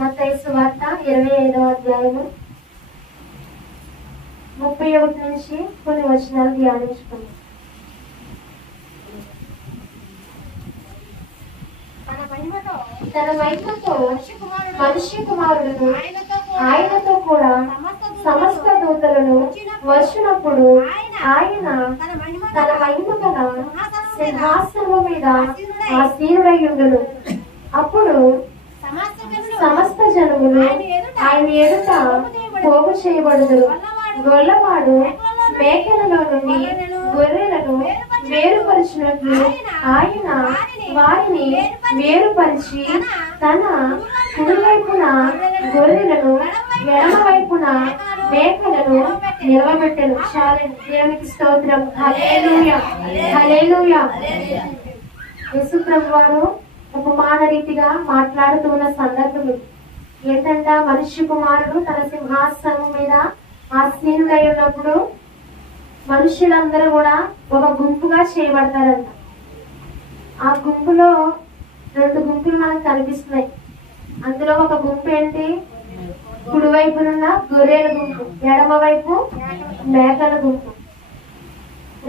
మత్తయి సువార్త 25వ అధ్యాయము 31 నుంచి కొన్ని వచనాలు ధ్యానించుకుందాం. తన మహిమతో మనుష్య కుమారుడు ఆయనతో కూడా సమస్త దూతలను వచ్చినప్పుడు ఆయన తన మహిమ గల సింహాసనము మీద ఆసీనుడై ఉండును. అప్పుడు సమస్త జనములు ఆయన ఎదుట పోగు చేయబడుదురు. గొల్లవాడు మేకలలో నుండి గొర్రెలను వేరుపరిచినట్లు ఆయన వారిని వేరుపరిచి తన కుడివైపున గొర్రెలను ఎడమ వైపున మేకలను నిలవబెట్టెను. చాలండి. దేవునికి స్తోత్రం. హల్లెలూయా, హల్లెలూయా. యేసు ప్రభువు వారు ఉపమాన రీతిగా మాట్లాడుతున్న సందర్భం ఏంటంటే, మనుష్య కుమారుడు తన సింహాసనం మీద ఆసీనుడై ఉన్నప్పుడు మనుషులందరూ కూడా ఒక గుంపుగా చేయబడతారంట. ఆ గుంపులో 2 గుంపులు మనకు కనిపిస్తున్నాయి. అందులో ఒక గుంపు ఏంటి? కుడివైపునున్న గొర్రెల గుంపు, ఎడమ వైపు మేకల గుంపు.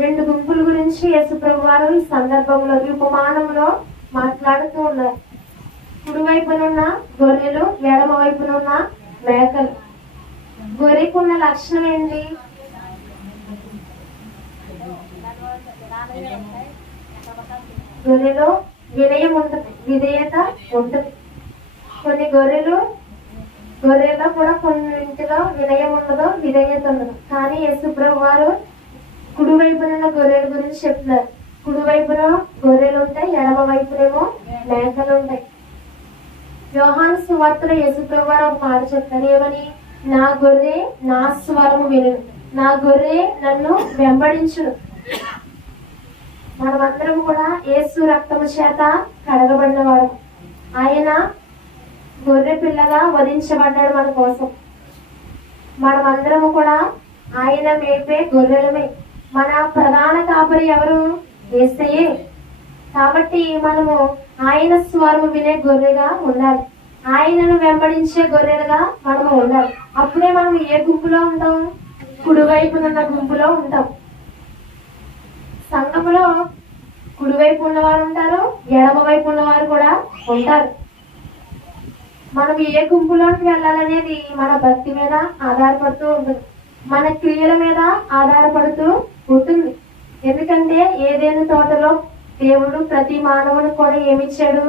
2 గుంపుల గురించి యేసు ప్రభు వారు ఈ సందర్భంలో, ఈ ఉపమానంలో మాట్లాడుతూ ఉన్నారు. కుడివైపునున్న గొర్రెలు, ఎడమ వైపునున్న మేకలు. గొర్రెకున్న లక్షణం ఏంటి? గొర్రెలో వినయం ఉంటుంది, విధేయత ఉంటుంది. కొన్ని గొర్రెల్లో కూడా కొన్నింటిలో వినయం ఉండదు, విధేయత ఉండదు. కానీ యేసు ప్రభు వారు కుడివైపునున్న గొర్రెల గురించి చెప్తున్నారు. కుడివైపున గొర్రెలు ఉంటాయి, ఎడమ వైపునేమో మేకలు ఉంటాయి. యోహాను సువార్తలో యేసు ప్రభు వారు ఒక మాట చెప్తారు. ఏమని? నా గొర్రె నా స్వరము వినును, నా గొర్రె నన్ను వెంబడించును. మనమందరం కూడా యేసు రక్తము చేత కడగబడిన వారు. ఆయన గొర్రె పిల్లగా వధించబడ్డాడు మన కోసం. మనమందరము కూడా ఆయన మేపే గొర్రెలమే. మన ప్రధాన కాపరి ఎవరు? యేసయ్యే. కాబట్టి మనము ఆయన స్వరము వినే గొర్రెగా ఉండాలి, ఆయనను వెంబడించే గొర్రెలుగా మనము ఉండాలి. అప్పుడే మనం ఏ గుంపులో ఉంటాం? కుడివైపునున్న గుంపులో ఉంటాం. సంఘములో కుడివైపు ఉన్నవారు ఉంటారు, ఎడమ వైపు ఉన్నవారు కూడా ఉంటారు. మనం ఏ గుంపులోకి వెళ్ళాలనేది మన భక్తి మీద ఆధారపడుతూ ఉంటుంది, మన క్రియల మీద ఆధారపడుతూ ఉంటుంది. ఎందుకంటే ఏదైనా తోటలో దేవుడు ప్రతి మానవుడు కూడా ఏమిచ్చాడు?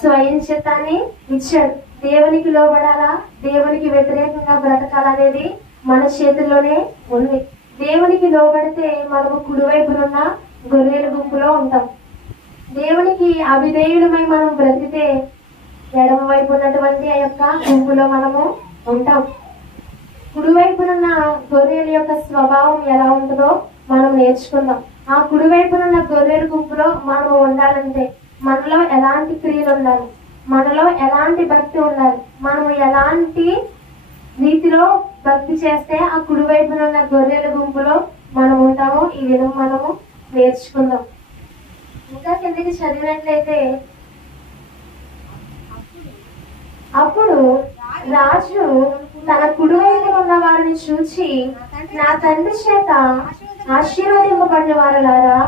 స్వయం చిత్తాన్ని ఇచ్చాడు. దేవునికి లోబడాలా, దేవునికి వ్యతిరేకంగా బ్రతకాలనేది మన చేతుల్లోనే ఉంది. దేవునికి లోబడితే మనము కుడివైపునున్న గొర్రెల గుంపులో ఉంటాం. దేవునికి అవిధేయులమై మనం బ్రతికితే ఎడమ వైపు ఉన్నటువంటి ఆ యొక్క గుంపులో మనము ఉంటాం. కుడివైపునున్న గొర్రెల యొక్క స్వభావం ఎలా ఉంటుందో మనం నేర్చుకుందాం. ఆ కుడివైపునున్న గొర్రెల గుంపులో మనము ఉండాలంటే మనలో ఎలాంటి క్రియలు ఉండాలి, మనలో ఎలాంటి భక్తి ఉండాలి, మనము ఎలాంటి రీతిలో భక్తి చేస్తే ఆ కుడివైపునున్న గొర్రెల గుంపులో మనం ఉంటామో ఈ విధంగా మనము నేర్చుకుందాం. ఇంకా కిందకి చదివినట్లయితే, అప్పుడు రాజు తన కుడివైపున ఉన్న వారిని చూచి, నా తండ్రి చేత ఆశీర్వదింపబడిన వారలారా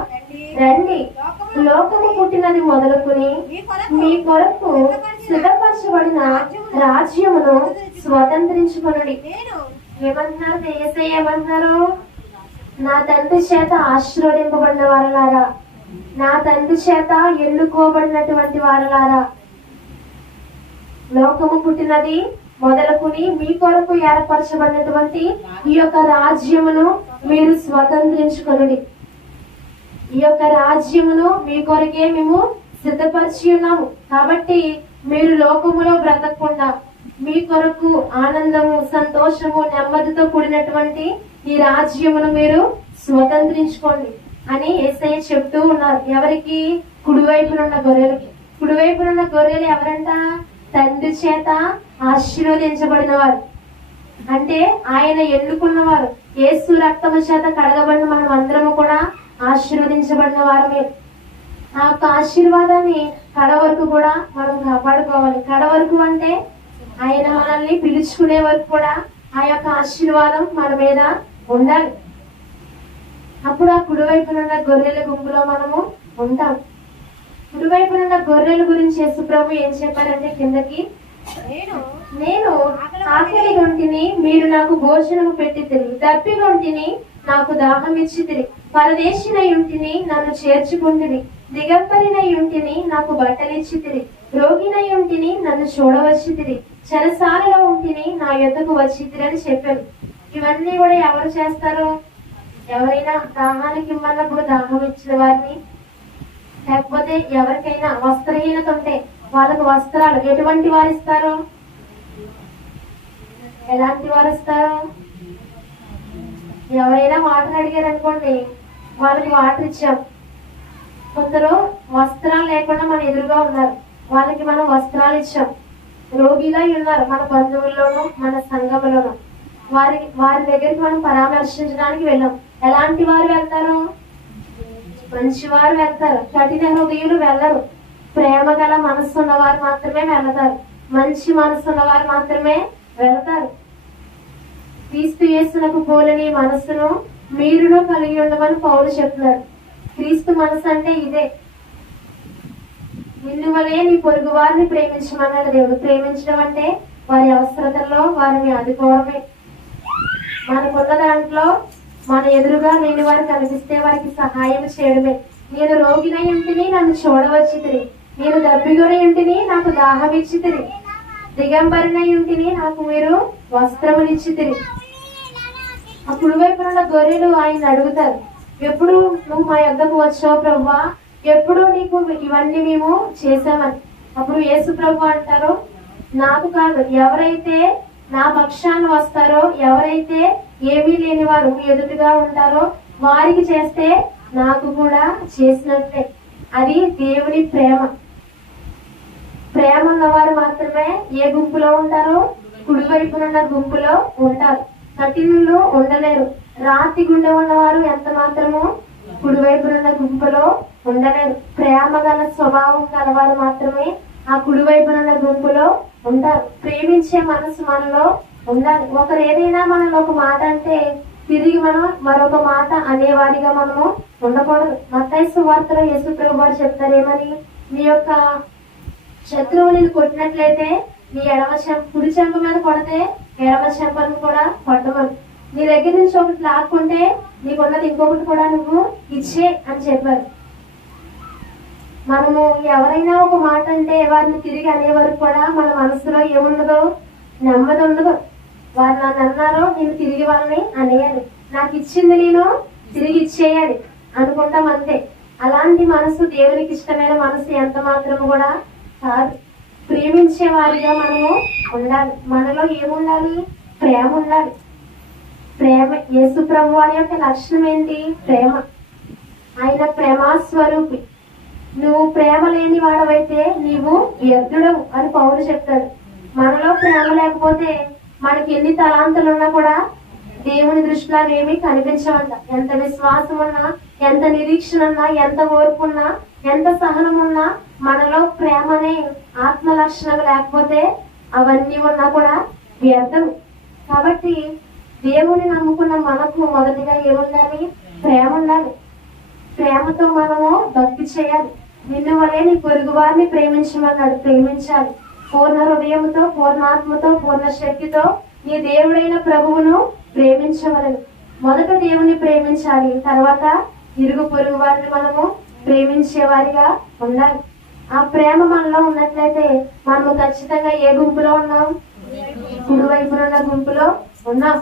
రండి, లోకము పుట్టినది మొదలుకుని మీ కొరకు సిద్ధపరచబడిన రాజ్యమును స్వతంత్రించుకొనుడి. ఏమంటున్నారు? యేసయ్య ఏమంటున్నారు? నా తండ్రి చేత ఆశీర్వదింపబడిన వారలారా, నా తండ్రి చేత ఎన్నుకోబడినటువంటి వారలారా, లోకము పుట్టినది మొదలుకుని మీ కొరకు ఏర్పరచబడినటువంటి ఈ యొక్క రాజ్యమును మీరు స్వతంత్రించుకొనుడి. ఈ యొక్క రాజ్యమును మీ కొరకే మేము సిద్ధపరిచి ఉన్నాము. కాబట్టి మీరు లోకములో బ్రతకకుండా మీ కొరకు ఆనందము, సంతోషము, నెమ్మదితో కూడినటువంటి ఈ రాజ్యమును మీరు స్వతంత్రించుకోండి అని యేసయ్య చెప్తూ ఉన్నారు. ఎవరికి? కుడివైపునున్న గొర్రెలకి. కుడివైపునున్న గొర్రెలు ఎవరంట? తండ్రి చేత ఆశీర్వదించబడిన వారు. అంటే ఆయన ఎన్నుకున్నవారు. యేసు రక్తము చేత కడగబడిన మనం అందరము కూడా ఆశీర్వదించబడిన వారమే. ఆ యొక్క ఆశీర్వాదాన్ని కడ వరకు కూడా మనం కాపాడుకోవాలి. కడ వరకు అంటే ఆయన మనల్ని పిలుచుకునే వరకు కూడా ఆ యొక్క ఆశీర్వాదం మన మీద ఉండాలి. అప్పుడు ఆ కుడివైపునున్న గొర్రెల గుంపులో మనము ఉంటాం. కుడివైపునున్న గొర్రెల గురించి యేసుప్రభు ఏం చెప్పారంటే, కిందకి, నేను ఆకలిగొంటిని, మీరు నాకు భోజనము పెట్టితిరి, దప్పిగొంటిని, నాకు దాహం ఇచ్చితిరి, పరదేశినై ఉంటిని, నన్ను చేర్చుకుంటిరి, దిగంబరినై ఉంటిని, నాకు బట్టలిచ్చితిరి, రోగినై ఉంటిని, నన్ను చూడవచ్చితిరి, చెరసాలలో ఉంటిని, నా యొద్దకు వచ్చితిరి అని చెప్పారు. ఇవన్నీ కూడా ఎవరు చేస్తారు? ఎవరైనా దాహానికి ఇమ్మన్నప్పుడు దాహం ఇచ్చిన వారిని, లేకపోతే ఎవరికైనా వస్త్రహీనత ఉంటే వాళ్ళకు వస్త్రాలు ఎటువంటి వారు ఇస్తారు? ఎలాంటి వారు ఇస్తారు? ఎవరైనా వాటర్ అడిగారు అనుకోండి, వాళ్ళకి వాటర్ ఇచ్చాం. కొందరు వస్త్రాలు లేకుండా మన ఎదురుగా ఉన్నారు, వాళ్ళకి మనం వస్త్రాలు ఇచ్చాం. రోగిలా ఉన్నారు మన బంధువుల్లోనూ మన సంఘంలోనూ, వారి దగ్గరికి మనం పరామర్శించడానికి వెళ్ళాం. ఎలాంటి వారు వెళ్తారు? మంచివారు వెళ్తారు, కఠిన హృదయులు వెళ్ళరు. ప్రేమ గల మనస్సు ఉన్నవారు మాత్రమే వెళతారు, మంచి మనస్సు ఉన్నవారు మాత్రమే వెళతారు. క్రీస్తు యేసునకు పోలని మనస్సును మీరును కలిగి ఉండమని పౌలు చెప్తున్నారు. క్రీస్తు మనసు అంటే ఇదే. నిన్ను వలే నీ పొరుగు వారిని ప్రేమించమన్నాడు దేవుడు. ప్రేమించడం అంటే వారి అవసరతల్లో వారిని ఆదుకోవడమే. మనకున్న దాంట్లో మన ఎదురుగా లేని వారు కనిపిస్తే వారికి సహాయం చేయడమే. నేను రోగినై ఉంటిని, నన్ను చూడవచ్చితిరి, నేను దప్పిగొని ఉంటిని, నాకు దాహం ఇచ్చితిరి, దిగంబరినై ఉంటిని, నాకు మీరు వస్త్రములిచ్చితిరి. ఆ కుడివైపునున్న గొర్రెలు ఆయన అడుగుతారు, ఎప్పుడు నువ్వు మా యొద్దకు వచ్చావు ప్రభువా, ఎప్పుడు నీకు ఇవన్నీ మేము చేశామని. అప్పుడు యేసు ప్రభు అంటారు, నాకు కాదు, ఎవరైతే నా పక్షాన్ని వస్తారో, ఎవరైతే ఏమీ లేని వారు ఎదుటిగా ఉంటారో వారికి చేస్తే నాకు కూడా చేసినట్లే. అది దేవుని ప్రేమ. ప్రేమ ఉన్నవారు మాత్రమే ఏ గుంపులో ఉంటారో? కుడివైపునున్న గుంపులో ఉంటారు. కఠినులు ఉండలేరు. రాతి గుండె ఉన్నవారు ఎంత మాత్రము కుడివైపునున్న గుంపులో ఉండలేరు. ప్రేమ గల స్వభావం గలవారు మాత్రమే ఆ కుడివైపునున్న గుంపులో ఉంటారు. ప్రేమించే మనసు మనలో ఉండాలి. ఒకరు ఏదైనా మనలో ఒక మాట అంటే తిరిగి మనం మరొక మాట అనేవారిగా మనము ఉండకూడదు. మత్తయి సువార్తలో యేసు ప్రభు వారు చెప్తారు ఏమని, నీ యొక్క శత్రువు నేను కొట్టినట్లయితే నీ కుడి చెంప మీద కొడితే ఎడమ చెంపను కూడా కొట్టమను, నీ దగ్గర నుంచి ఒకటి లాక్కుంటే నీకున్నది ఇంకొకటి కూడా నువ్వు ఇచ్చే అని చెప్పారు. మనము ఎవరైనా ఒక మాట అంటే వారిని తిరిగి అనే వరకు కూడా మన మనసులో ఏముండదు? నెమ్మది ఉండదు. వారు నన్ను అన్నారో నేను తిరిగి వాళ్ళని అనేయాలి, నాకు ఇచ్చింది నేను తిరిగి ఇచ్చేయాలి అనుకుంటాం అంతే. అలాంటి మనసు దేవునికి ఇష్టమైన మనసు ఎంత మాత్రము కూడా కాదు. ప్రేమించే వారిగా మనము ఉండాలి. మనలో ఏముండాలి? ప్రేమ ఉండాలి. ప్రేమ. యేసు ప్రభు వారి యొక్క లక్షణం ఏంటి? ప్రేమ. ఆయన ప్రేమాస్వరూపి. నువ్వు ప్రేమ లేని వాడవైతే నీవు వ్యర్థుడవు అని పౌలు చెప్తాడు. మనలో ప్రేమ లేకపోతే మనకి ఎన్ని తలాంతులు ఉన్నా కూడా దేవుని దృష్టిలో ఏమీ కనిపించవంట. ఎంత విశ్వాసం ఉన్నా, ఎంత నిరీక్షణ ఉన్నా, ఎంత ఓర్పు ఉన్నా, ఎంత సహనం ఉన్నా, మనలో ప్రేమ అనే ఆత్మ లక్షణం లేకపోతే అవన్నీ ఉన్నా కూడా వ్యర్థం. కాబట్టి దేవుని నమ్ముకున్న మనకు మొదటిగా ఏముండాలి? ప్రేమ ఉండాలి. ప్రేమతో మనము భక్తి చేయాలి. నిన్ను వలే నీ పొరుగు వారిని ప్రేమించమన్నాడు. ప్రేమించాలి. పూర్ణ హృదయంతో, పూర్ణాత్మతో, పూర్ణ శక్తితో నీ దేవుడైన ప్రభువును ప్రేమించవలను. మొదట దేవుని ప్రేమించాలి, తర్వాత ఇరుగు పొరుగు వారిని మనము ప్రేమించే వారిగా ఉండాలి. ఆ ప్రేమ మనలో ఉన్నట్లయితే మనము ఖచ్చితంగా ఏ గుంపులో ఉన్నాం? కుడివైపునున్న గుంపులో ఉన్నాం.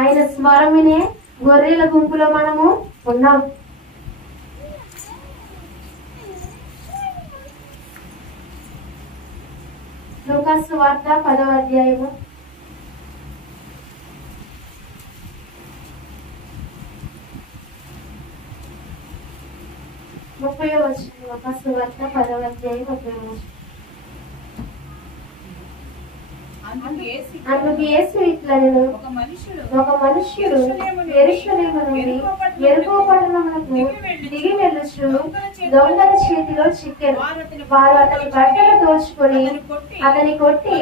ఆయన స్వరం వినే గొర్రెల గుంపులో మనము ఉన్నాం. లూకాసు వార్త 10వ అధ్యాయము 30వ వచనం. లూకాసు వార్త 10వ అధ్యాయం 30వ వచనం. అందుకు యేసు ఇట్లా నేను ఒక మనుష్యుడు యెరూషలేము నుండి యెరికో పట్టణమునకు దిగి వెళ్ళుచు దొంగల చేతిలో చిక్కెను. వారు అతని బట్టలు దోచుకొని అతని కొట్టి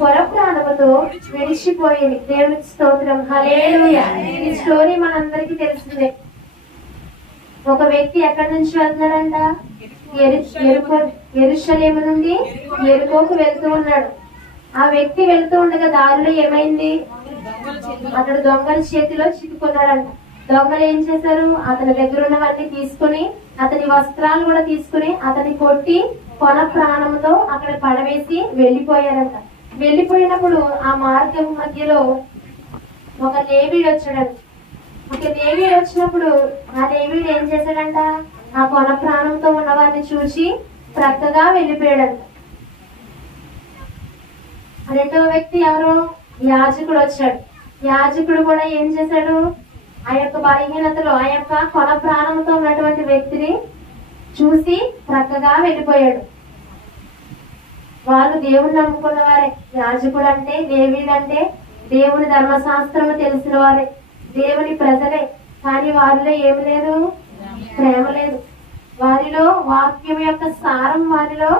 పొర ప్రాణముతో విడిచిపోయింది. దేవునికి స్తోత్రం, హల్లెలూయా. ఈ స్టోరీ మనందరికీ తెలిసిందే. ఒక వ్యక్తి ఎక్కడి నుంచి వెళ్తున్నాడంట? యెరూషలేము నుండి యెరికోకు వెళ్తూ ఉన్నాడు. ఆ వ్యక్తి వెళ్తూ ఉండగా దారిలో ఏమైంది? అతడు దొంగల చేతిలో చిక్కుకున్నాడంట. దొంగలు ఏం చేశారు? అతని దగ్గర ఉన్నవన్నీ తీసుకుని, అతని వస్త్రాలు కూడా తీసుకుని అతని కొట్టి కొన ప్రాణంతో అక్కడ పడవేసి వెళ్లిపోయారంట. వెళ్లిపోయినప్పుడు ఆ మార్గం మధ్యలో ఒక లేవీడు వచ్చాడంట. ఒక లేవీడు వచ్చినప్పుడు ఆ లేవీడు ఏం చేశాడంట? ఆ కొన ప్రాణంతో ఉన్నవారిని చూసి ప్రక్కగా వెళ్లిపోయాడంట. రెండవ వ్యక్తి ఎవరు? యాజకుడు వచ్చాడు. యాజకుడు కూడా ఏం చేశాడు? ఆ యొక్క బలహీనతలో ఆ యొక్క కొన ప్రాణంతో ఉన్నటువంటి వ్యక్తిని చూసి ప్రక్కగా వెళ్ళిపోయాడు. వాళ్ళు దేవుని నమ్ముకున్న వారే. యాజకుడు అంటే, లేవీడు అంటే దేవుని ధర్మశాస్త్రము తెలిసిన వారే, దేవుని ప్రజలే. కానీ వారిలో ఏమి లేదు? ప్రేమ లేదు. వారిలో వాక్యం యొక్క సారం వారిలో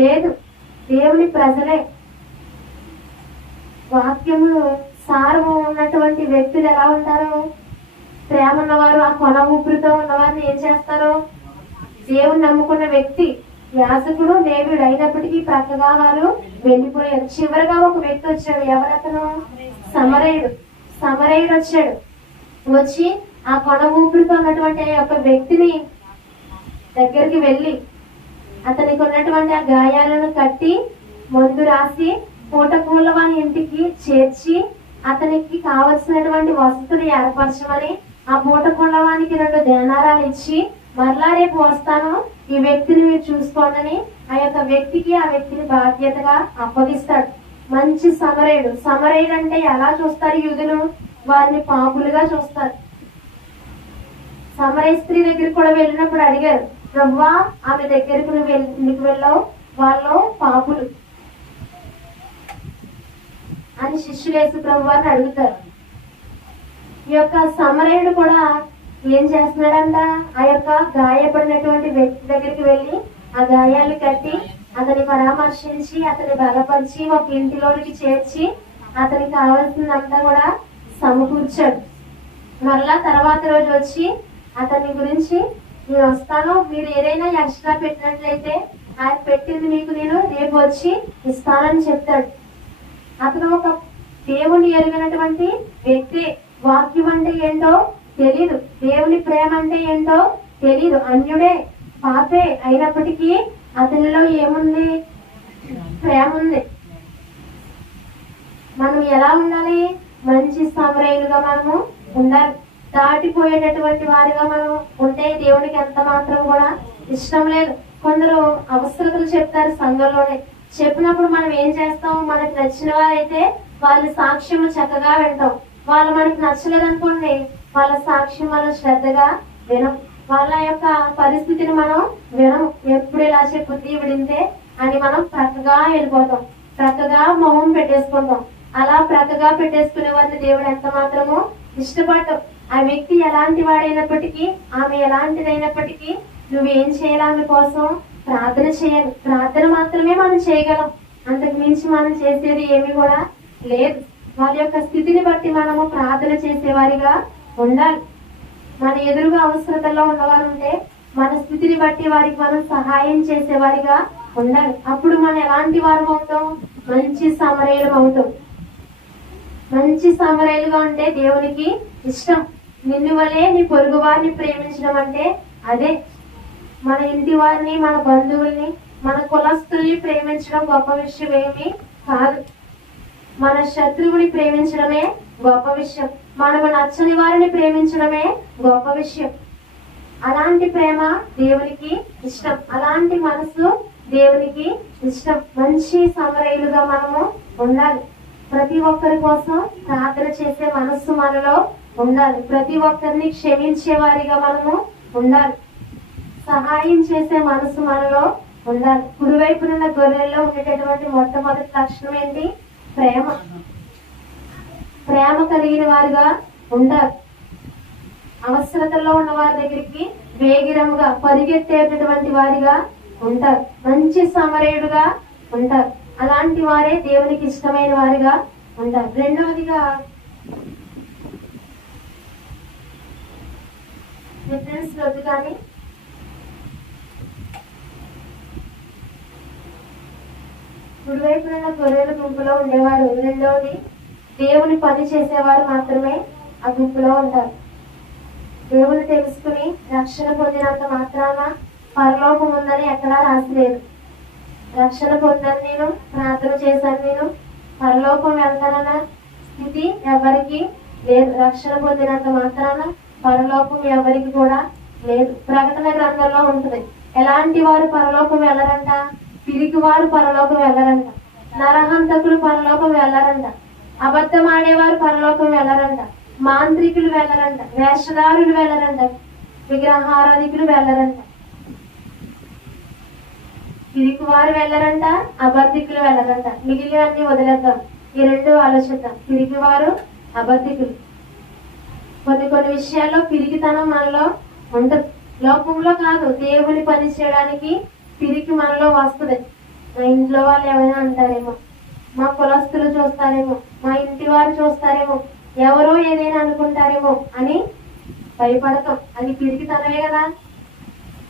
లేదు. దేవుని ప్రజలే, వాక్యము సారము ఉన్నటువంటి వ్యక్తులు ఎలా ఉంటారు? ప్రేమ ఉన్నవారు. ఆ కొన ఊపిరితో ఉన్నవారిని ఏం చేస్తారు? దేవుని నమ్ముకున్న వ్యక్తి యాజకుడు లేవీడు అయినప్పటికీ ప్రక్కగా వారు వెళ్ళిపోయారు. చివరిగా ఒక వ్యక్తి వచ్చాడు. ఎవరతను? సమరయుడు. సమరయుడు వచ్చాడు. వచ్చి ఆ కొన ఊపిరితో ఉన్నటువంటి ఆ యొక్క వ్యక్తిని దగ్గరికి వెళ్ళి అతనికి ఉన్నటువంటి ఆ గాయాలను కట్టి మందు రాసి పూటకూళ్ళ వాని ఇంటికి చేర్చి అతనికి కావలసినటువంటి వసతులు ఏర్పరచమని ఆ పూటకూళ్ళవానికి 2 దేనారాలు ఇచ్చి మరలా రేపు వస్తాను, ఈ వ్యక్తిని మీరు చూసుకోండి ఆ యొక్క వ్యక్తికి ఆ వ్యక్తిని బాధ్యతగా అప్పగిస్తాడు. మంచి సమరయుడు. సమరయుడు అంటే ఎలా చూస్తారు యూదులు? వారిని పాపులుగా చూస్తారు. సమరయ స్త్రీ దగ్గరికి కూడా వెళ్ళినప్పుడు అడిగారు, ప్రభువా ఆమె దగ్గరకు నువ్వు వెళ్ళావు, వాళ్ళు పాపులు అని శిష్యులు యేసు ప్రభువారిని అడుగుతారు. ఈ యొక్క సమరయుడు కూడా ఏం చేస్తున్నాడంట? ఆ యొక్క గాయపడినటువంటి వ్యక్తి దగ్గరికి వెళ్ళి ఆ గాయాలు కట్టి అతని పరామర్శించి అతని బలపరిచి ఒక ఇంటిలోనికి చేర్చి అతనికి కావాల్సిందంతా కూడా సమకూర్చాడు. మరలా తర్వాత రోజు వచ్చి అతని గురించి, నేను వస్తాను, మీరు ఏదైనా ఎక్స్ట్రా పెట్టినట్లయితే ఆయన పెట్టింది మీకు నేను రేపు వచ్చి ఇస్తానని చెప్తాడు. అతను ఒక దేవుని ఎరిగినటువంటి వ్యక్తి. వాక్యం అంటే ఏంటో తెలీదు, దేవుని ప్రేమ అంటే ఏంటో తెలీదు, అన్యుడే, పాపే అయినప్పటికీ అతనిలో ఏముంది? ప్రేమ ఉంది. మనం ఎలా ఉండాలి? మంచి సమరయులుగా మనము ఉండాలి. దాటిపోయేటటువంటి వారిగా మనం ఉంటే దేవునికి ఎంత మాత్రం కూడా ఇష్టం లేదు. కొందరు అవసరతలు చెప్తారు సంఘంలోనే. చెప్పినప్పుడు మనం ఏం చేస్తాం? మనకు నచ్చిన వారైతే వాళ్ళ సాక్ష్యము చక్కగా వింటాం. వాళ్ళు మనకు నచ్చలేదనుకోండి, వాళ్ళ సాక్ష్యం మనం శ్రద్ధగా వినం. వాళ్ళ యొక్క పరిస్థితిని మనం వినం. ఎప్పుడు ఇలా చెప్పుద్ది విడింతే అని మనం ప్రక్కగా వెళ్ళిపోతాం, ప్రక్కగా మొహం పెట్టేసుకుంటాం. అలా ప్రక్కగా పెట్టేసుకునే వారిని దేవుడు ఎంత మాత్రమో ఇష్టపడటం. ఆ వ్యక్తి ఎలాంటి వాడైనప్పటికీ, ఆమె ఎలాంటిదైనప్పటికీ నువ్వేం చేయాలి? ఆమె కోసం ప్రార్థన చేయాలి. ప్రార్థన మాత్రమే మనం చేయగలం, అంతకు మించి మనం చేసేది ఏమి కూడా లేదు. వాళ్ళ యొక్క స్థితిని బట్టి మనము ప్రార్థన చేసేవారిగా ఉండాలి. మన ఎదురుగా అవసరతల్లో ఉన్నవారు ఉంటే మన స్థితిని బట్టి వారికి మనం సహాయం చేసేవారిగా ఉండాలి. అప్పుడు మనం ఎలాంటి వారు అవుతాం? మంచి సమరయులు అవుతాం. మంచి సమరయులుగా ఉంటే దేవునికి ఇష్టం. నిన్ను వలే నీ పొరుగు వారిని ప్రేమించడం అంటే అదే. మన ఇంటి వారిని, మన బంధువుల్ని, మన కులస్తుల్ని ప్రేమించడం గొప్ప విషయం ఏమీ కాదు. మన శత్రువుని ప్రేమించడమే గొప్ప విషయం. మనకు నచ్చని వారిని ప్రేమించడమే గొప్ప విషయం. అలాంటి ప్రేమ దేవునికి ఇష్టం, అలాంటి మనసు దేవునికి ఇష్టం. మంచి సమరయులుగా మనము ఉండాలి. ప్రతి ఒక్కరి కోసం ప్రార్థన చేసే మనస్సు మనలో ఉండాలి. ప్రతి ఒక్కరిని క్షమించే వారిగా మనము ఉండాలి. సహాయం చేసే మనసు మనలో ఉండాలి. కుడివైపునున్న గొర్రెల్లో ఉండేటటువంటి మొట్టమొదటి లక్షణం ఏంటి? ప్రేమ ప్రేమ కలిగిన వారుగా ఉంటారు. అవసరతలో ఉన్న వారి దగ్గరికి వేగిరముగా పరిగెత్తేటటువంటి వారిగా ఉంటారు. మంచి సమరయుడుగా ఉంటారు. అలాంటి వారే దేవునికి ఇష్టమైన వారిగా ఉంటారు. రెండవదిగా రిఫరెన్స్ వద్దు కానీ కుడివైపున గొర్రెల గుంపులో ఉండేవారు. రెండవది దేవుని పని చేసేవారు మాత్రమే ఆ గుంపులో ఉంటారు. దేవుని తెలుసుకుని రక్షణ పొందినంత మాత్రాన పరలోకం ఉందని ఎక్కడా రాసిలేదు. రక్షణ పొందాను నేను, ప్రార్థన చేశాను నేను, పరలోకం వెళ్తానన్న స్థితి ఎవరికి లేదు. రక్షణ పొందినంత మాత్రాన పరలోకం ఎవరికి కూడా లేదు. ప్రకటన గ్రంథంలో ఉంటుంది. ఎలాంటి వారు పరలోకం వెళ్ళరంట? పిరికి వారు పరలోకం వెళ్ళరంట. నరహంతకులు పరలోకం వెళ్ళరంట. అబద్ధం ఆడేవారు పరలోకం వెళ్ళరంట. మాంత్రికులు వెళ్ళరంట. వేషధారులు వెళ్ళరంట. విగ్రహారాధికులు వెళ్ళరంట. పిరికి వారు వెళ్ళరంట. అబద్ధికులు వెళ్ళరంట. మిగిలినన్ని వదిలేద్దాం. ఈ రెండు ఆలోచిద్దాం. పిరికి వారు, అబద్ధికులు. కొన్ని విషయాల్లో పిరికితనం మనలో ఉంటుంది. లోకంలో కాదు, దేవుని పని చేయడానికి పిరికి మనలో వస్తుంది. మా ఇంట్లో వాళ్ళు ఏమైనా అంటారేమో, మా కులస్తులు చూస్తారేమో, మా ఇంటి వారు చూస్తారేమో, ఎవరో ఏదైనా అనుకుంటారేమో అని భయపడతాం. అది పిరికితనమే కదా.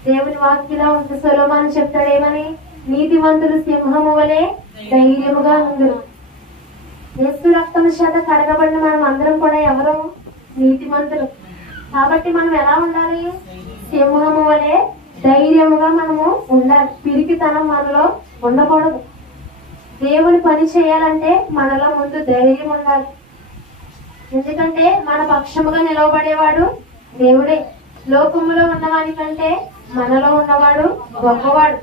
దేవుని వాక్యలో ఉంటుంది. సొలొమోను చెప్తాడేమని? నీతివంతులు సింహము వలె ధైర్యముగా ఉందురు. యేసు రక్తము చేత కడగబడిన మనం అందరం కూడా ఎవరు? నీతిమంతులు. కాబట్టి మనం ఎలా ఉండాలి? సింహము వలె ధైర్యముగా మనము ఉండాలి. పిరికితనం మనలో ఉండకూడదు. దేవుని పని చేయాలంటే మనలో ముందు ధైర్యం ఉండాలి. ఎందుకంటే మన పక్షముగా నిలవబడేవాడు దేవుడే. లోకములో ఉన్నవాని కంటే మనలో ఉన్నవాడు గొప్పవాడు.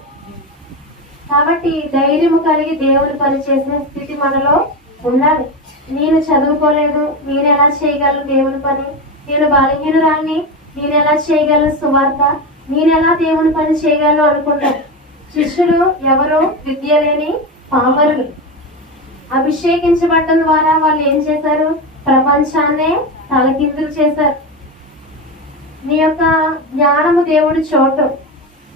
కాబట్టి ధైర్యము కలిగి దేవుని పని చేసిన స్థితి మనలో ఉండాలి. నేను చదువుకోలేదు, నేను ఎలా చేయగలను దేవుని పని? నేను బలహీనురాల్ని, నేను ఎలా చేయగలను సువార్త? నేను ఎలా దేవుని పని చేయగలను అనుకుంటారు. శిష్యులు ఎవరు? విద్య లేని పామరులు. అభిషేకించబడటం ద్వారా వాళ్ళు ఏం చేశారు? ప్రపంచాన్నే తలకిందులు చేశారు. నీ యొక్క జ్ఞానము దేవుడు చోటు,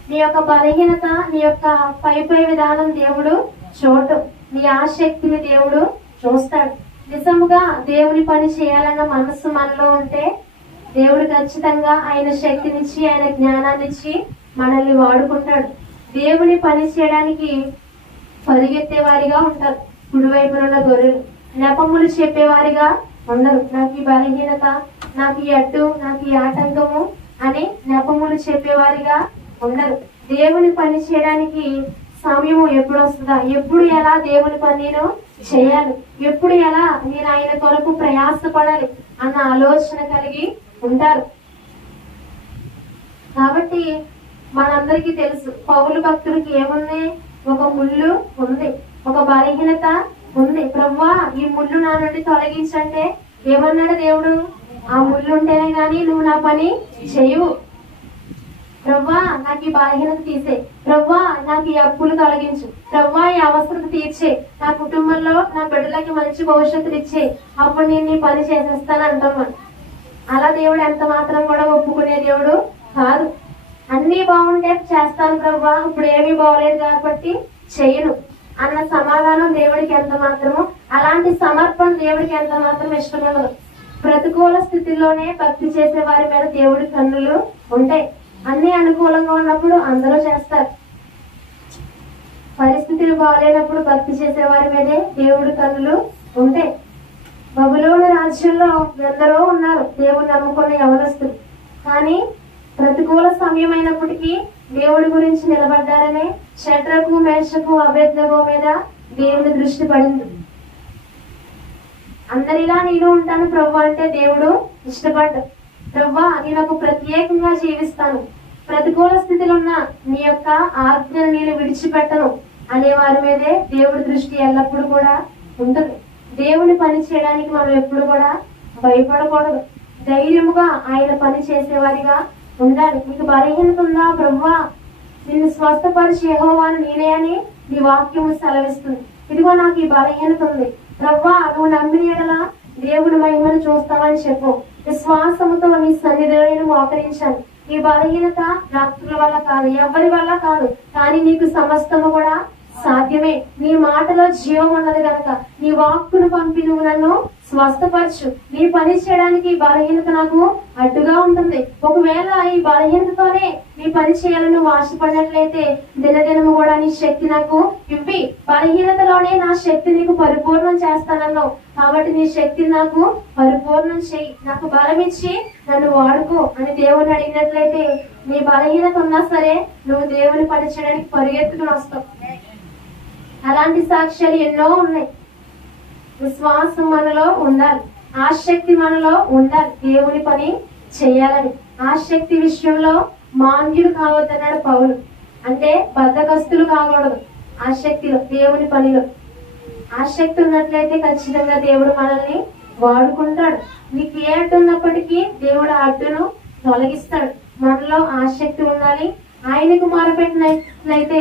నీ యొక్క బలహీనత, నీ యొక్క పై విధానం దేవుడు చోటు, నీ ఆసక్తిని దేవుడు చూస్తాడు. నిజముగా దేవుని పని చేయాలన్న మనస్సు మనలో ఉంటే దేవుడు ఖచ్చితంగా ఆయన శక్తినిచ్చి, ఆయన జ్ఞానాన్నిచ్చి మనల్ని వాడుకుంటాడు. దేవుని పని చేయడానికి పరిగెత్తే వారిగా ఉంటారు కుడివైపునున్న గొర్రెలు. నెపములు చెప్పేవారిగా ఉండరు. నాకు ఈ బలహీనత, నాకు ఈ అడ్డు, నాకు ఈ ఆటంకము అని నెపములు చెప్పేవారిగా ఉండరు. దేవుని పని చేయడానికి సమయం ఎప్పుడు వస్తుందా, ఎప్పుడు ఎలా దేవుని పని నేను చేయాలి, ఎప్పుడు ఎలా నేను ఆయన కొరకు ప్రయాసపడాలి అన్న ఆలోచన కలిగి ఉంటారు. కాబట్టి మనందరికీ తెలుసు, పౌలు భక్తుడికి ఏముంది? ఒక ముళ్ళు ఉంది, ఒక బలహీనత ఉంది. ప్రభువా ఈ ముళ్ళు నా నుండి తొలగించంటే ఏమన్నాడు దేవుడు? ఆ ముళ్ళు ఉంటేనే గాని నువ్వు నా పని చేయవు. ప్రభువా నాకు ఈ బలహీనత తీసే, ప్రభువా నాకు ఈ అప్పులు తొలగించు, ప్రభువా ఈ అవసరం తీర్చే, నా కుటుంబంలో నా బిడ్డలకి మంచి భవిష్యత్తులు ఇచ్చే, అప్పుడు నేను నీ పని చేసేస్తాను అంటాను. అలా దేవుడు ఎంత మాత్రం కూడా ఒప్పుకునే దేవుడు కాదు. అన్ని బాగుంటే చేస్తాను ప్రభువా, ఇప్పుడు ఏమీ బాగోలేదు కాబట్టి చెయ్యను అన్న సమాధానం దేవుడికి ఎంత మాత్రము, అలాంటి సమర్పణ దేవుడికి ఎంత మాత్రం ఇష్టం ఉండదు. ప్రతికూల స్థితిలోనే భక్తి చేసే వారి మీద దేవుడి కన్నులు ఉంటాయి. అన్ని అనుకూలంగా ఉన్నప్పుడు అందరూ చేస్తారు. పరిస్థితులు బాగాలేనప్పుడు భక్తి చేసే వారి మీదే దేవుడి కన్నులు ఉంటాయి. బబులోను రాజ్యంలో ఎందరో ఉన్నారు దేవుడు నమ్ముకున్న యవనస్తులు. కానీ ప్రతికూల సమయం అయినప్పటికీ దేవుడి గురించి నిలబడ్డారనే షడ్రకు, మేషకు, అబేద్నెగో మీద దేవుని దృష్టి పడింది. అందరిలా నేను ఉంటాను ప్రభు అంటే దేవుడు ఇష్టపడ్డా. ప్రభువా నేను ఒక ప్రత్యేకంగా జీవిస్తాను, ప్రతికూల స్థితిలో ఉన్న నీ యొక్క ఆజ్ఞను నేను విడిచిపెట్టను అనే వారి మీదే దేవుడి దృష్టి ఎల్లప్పుడూ కూడా ఉంటుంది. దేవుని పని చేయడానికి మనం ఎప్పుడు కూడా భయపడకూడదు. ధైర్యముగా ఆయన పని చేసేవారిగా ఉండాలి. నీకు బలహీనత ఉందా? ప్రభువా నిన్ను స్వస్థపరిచి యెహోవాను నేనే అని నీ వాక్యము సెలవిస్తుంది. ఇదిగో నాకు ఈ బలహీనత ఉంది ప్రవ్వా నువ్వు నమ్మిన ఎడల దేవుడి మహిమను చూస్తావని చెప్పు. విశ్వాసముతో నీ సన్నిధిని మోకరించాను. ఈ బలహీనత డాక్టర్ల వల్ల కాదు, ఎవరి వల్ల కాదు, కానీ నీకు సమస్తము కూడా సాధ్యమే. నీ మాటలో జీవం ఉన్నది కనుక నీ వాక్కును పంపి నువ్వు నన్ను స్వస్థపరచు. నీ పని చేయడానికి ఈ బలహీనత నాకు అడ్డుగా ఉంటుంది. ఒకవేళ ఈ బలహీనతతోనే నీ పని చేయాలని నువ్వు ఆశపడినట్లయితే దినదినము కూడా నీ శక్తి నాకు ఇవ్వి. బలహీనతలోనే నా శక్తి నీకు పరిపూర్ణం చేస్తానన్నావు కాబట్టి నీ శక్తిని నాకు పరిపూర్ణం చెయ్యి, నాకు బలం ఇచ్చి నన్ను వాడుకో అని దేవుని అడిగినట్లయితే నీ బలహీనత ఉన్నా సరే నువ్వు దేవుని పని చేయడానికి పరిగెత్తుకుని వస్తావు. అలాంటి సాక్ష్యాలు ఎన్నో ఉన్నాయి. విశ్వాసం మనలో ఉండాలి, ఆసక్తి మనలో ఉండాలి దేవుని పని చేయాలని. ఆసక్తి విషయంలో మాంద్యుడు కావద్దన్నాడు పౌలు. అంటే బద్ధకస్తులు కాకూడదు ఆసక్తిలో, దేవుని పనిలో. ఆసక్తి ఉన్నట్లయితే ఖచ్చితంగా దేవుడు మనల్ని వాడుకుంటాడు. నీకు ఏ అడ్డు ఉన్నప్పటికీ దేవుడు ఆ అడ్డును తొలగిస్తాడు. మనలో ఆసక్తి ఉండాలి. ఆయనకు మొరపెట్టినట్లయితే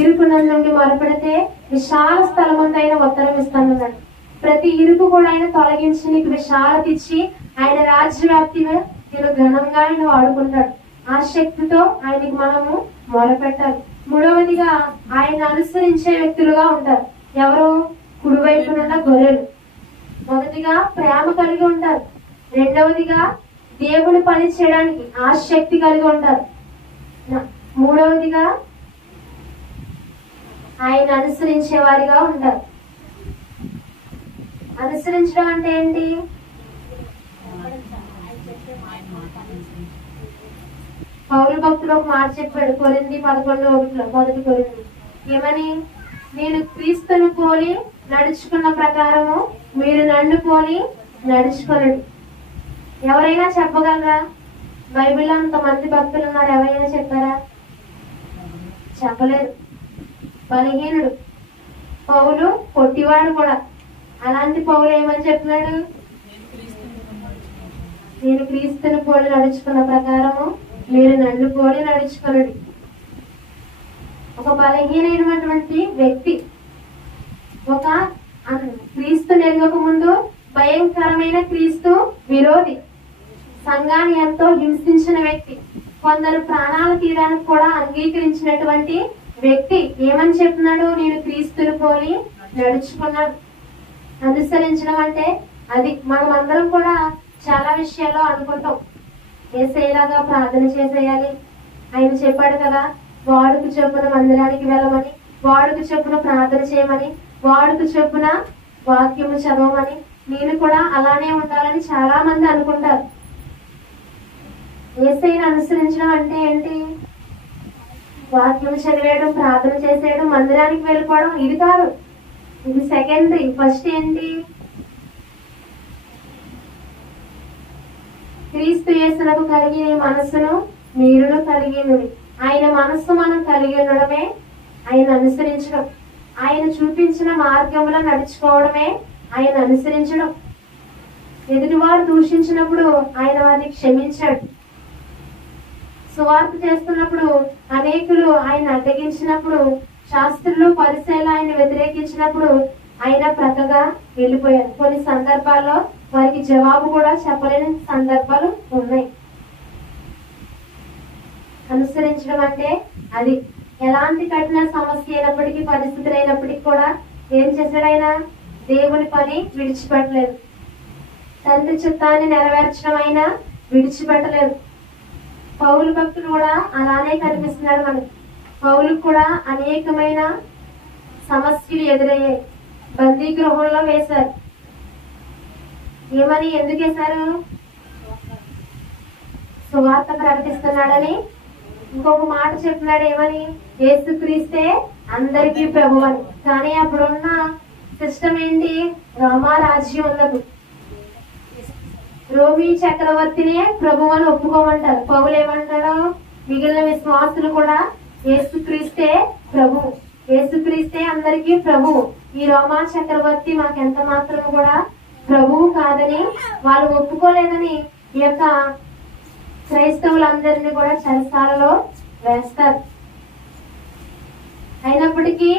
ఇరుకున నుండి మొరపెడితే విశాల స్థలమంతైన ఉత్తరం ఇస్తానన్నాడు. ప్రతి ఇరుకు కూడా ఆయన తొలగించి నీకు విశాలత ఇచ్చి ఆయన రాజ్యవ్యాప్తిగా నేను ఘనంగా ఆయన వాడుకుంటాడు. ఆ శక్తితో ఆయనకి మనము మొరపెట్టాలి. మూడవదిగా ఆయన అనుసరించే వ్యక్తులుగా ఉంటారు. ఎవరు? కుడివైపునున్న గొర్రెలు. మొదటిగా ప్రేమ కలిగి ఉంటారు. రెండవదిగా దేవుని పని చేయడానికి ఆసక్తి కలిగి ఉంటారు. మూడవదిగా ఆయన అనుసరించే వారిగా ఉంటారు. అనుసరించడం అంటే ఏంటి? పౌలు భక్తులు ఒక మాట చెప్పాడు కొరింథీ 11:1 మొదటి కొరింథీ. ఏమని? నేను క్రీస్తును పోలి నడుచుకున్న ప్రకారము మీరు నన్ను పోలి నడుచుకోలేడు. ఎవరైనా చెప్పగలరా? బైబిల్లో అంతమంది భక్తులు ఉన్నారు, ఎవరైనా చెప్పారా? చెప్పలేదు. బలహీనుడు పౌలు, పొట్టివాడు కూడా. అలాంటి పౌలు ఏమని చెప్పినాడు? నేను క్రీస్తుని పోలి నడుచుకున్న ప్రకారము మీరు నన్ను పోలి నడుచుకోలేడు. ఒక బలహీనమైనటువంటి వ్యక్తి, ఒక క్రీస్తు ఎరగక ముందు భయంకరమైన క్రీస్తు విరోధి, సంఘాన్ని ఎంతో హింసించిన వ్యక్తి, కొందరు ప్రాణాల తీరానికి కూడా అంగీకరించినటువంటి వ్యక్తి ఏమని చెప్తున్నాడు? నేను క్రీస్తుని పోలి నడుచుకున్నాను. అనుసరించడం అంటే అది. మనం అందరం కూడా చాలా విషయాల్లో అనుకుంటాం, ఏసేలాగా ప్రార్థన చేసేయాలి. ఆయన చెప్పాడు కదా, వాడుకు చొప్పున మందిరానికి వెళ్ళమని, వాడుకు చొప్పున ప్రార్థన చేయమని, వాడుకు చొప్పున వాక్యము చదవమని. నేను కూడా అలానే ఉండాలని చాలా మంది అనుకుంటారు. యేసయ్యను అనుసరించడం అంటే ఏంటి? వాక్యం చదివేయడం, ప్రార్థన చేసేయడం, మందిరానికి వెళ్ళిపోవడం ఇది కాదు. ఇది సెకండరీ. ఫస్ట్ ఏంటి? క్రీస్తు యేసునకు కలిగిన మనస్సును మీరును కలిగినది. ఆయన మనస్సు మనం కలిగి ఉండడమే ఆయన అనుసరించడం. ఆయన చూపించిన మార్గంలో నడుచుకోవడమే ఆయన అనుసరించడం. ఎదుటివారు దూషించినప్పుడు ఆయన వారిని క్షమించాడు. సువార్త చేస్తున్నప్పుడు అనేకులు ఆయన అడ్డగించినప్పుడు, శాస్త్రులు పరిసయ్యులు ఆయన వ్యతిరేకించినప్పుడు ఆయన ప్రక్కగా వెళ్ళిపోయారు. కొన్ని సందర్భాల్లో వారికి జవాబు కూడా చెప్పలేని సందర్భాలు ఉన్నాయి. అనుసరించడం అంటే అది. ఎలాంటి కఠిన సమస్య అయినప్పటికీ, పరిస్థితులు అయినప్పటికీ కూడా ఏం చేశాడు ఆయన? దేవుని పని విడిచిపెట్టలేదు. తండ్రి చిత్తాన్ని నెరవేర్చడం అయినా విడిచిపెట్టలేదు. పౌలు భక్తులు కూడా అలానే కనిపిస్తున్నాడు మనకి. పౌలు కూడా అనేకమైన సమస్యలు ఎదురయ్యాయి. బందీ గృహంలో వేశారు. ఏమని? ఎందుకు వేశారు? సువార్త ప్రకటిస్తున్నాడని. ఇంకొక మాట చెప్తున్నాడు, ఏమని? యేసుక్రీస్తే అందరికీ ప్రభు అని. కానీ అప్పుడున్న సిస్టమ్ ఏంటి? రోమా రాజ్యం ఉన్నది. రోమీ చక్రవర్తినే ప్రభు అని ఒప్పుకోమంటారు. పౌలు ఏమంటాడో, మిగిలిన విశ్వాసులు కూడా యేసుక్రీస్తే ప్రభు, యేసుక్రీస్తే అందరికీ ప్రభు, ఈ రోమా చక్రవర్తి మాకెంత మాత్రం కూడా ప్రభువు కాదని వాళ్ళు ఒప్పుకోలేదని ఈ యొక్క క్రైస్తవులందరినీ కూడా చెరసాలలో వేస్తారు. అయినప్పటికీ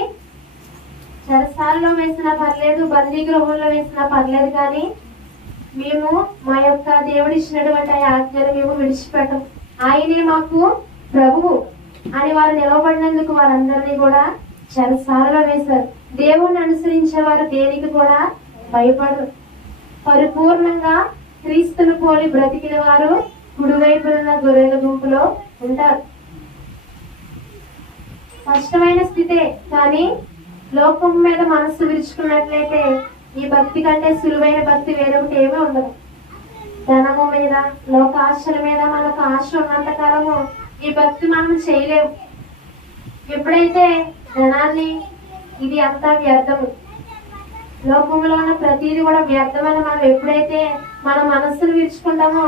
చెరసాలలో వేసినా పర్లేదు, బందీ గృహంలో వేసినా పర్లేదు, కానీ మేము మా యొక్క దేవుడు ఇచ్చినటువంటి ఆ ఆజ్ఞను మేము విడిచిపెట్టం. ఆయనే మాకు ప్రభువు అని వారు నిలవబడినందుకు వారందరినీ కూడా చెరసాలలో వేశారు. దేవుణ్ణి అనుసరించే వారు దేనికి కూడా భయపడరు. పరిపూర్ణంగా క్రీస్తును పోలి బ్రతికిన వారు కుడివైపునున్న గొర్రెల గుంపులో ఉంటారు. కష్టమైన స్థితే, కానీ లోకం మీద మనస్సు విరుచుకున్నట్లయితే ఈ భక్తి కంటే సులువైన భక్తి వేరొకటి ఏమీ ఉండదు. ధనము మీద, లోక ఆశల మీద మనకు ఆశ ఉన్నంత కాలము ఈ భక్తి మనం చేయలేము. ఎప్పుడైతే ధనాన్ని, ఇది అంతా వ్యర్థము, లోకంలో ఉన్న ప్రతిదీ కూడా వ్యర్థమని మనం ఎప్పుడైతే మన మనస్సును విరుచుకుంటామో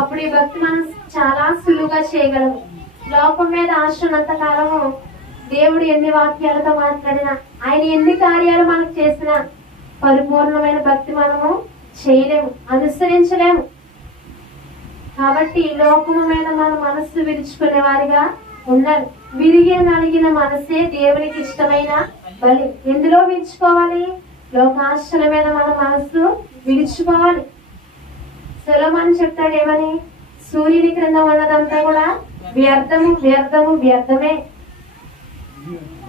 అప్పుడు ఈ భక్తి మనం చాలా సులువుగా చేయగలము. లోకం మీద ఆశ ఉన్నంత కాలము దేవుడు ఎన్ని వాక్యాలతో మాట్లాడినా, ఆయన ఎన్ని కార్యాలు మనకు చేసినా పరిపూర్ణమైన భక్తి మనము చేయలేము, అనుసరించలేము. కాబట్టి లోకము మీద మన మనస్సు విరుచుకునే వారిగా ఉండాలి. విరిగి నలిగిన మనసే దేవునికి ఇష్టమైన బలి. ఎందులో విరుచుకోవాలి? లోకాశల మీద మన మనస్సు విరుచుకోవాలి. సొలొమోను చెప్తాడు ఏమని? సూర్యుని క్రింద ఉన్నదంతా కూడా వ్యర్థము, వ్యర్థము, వ్యర్థమే.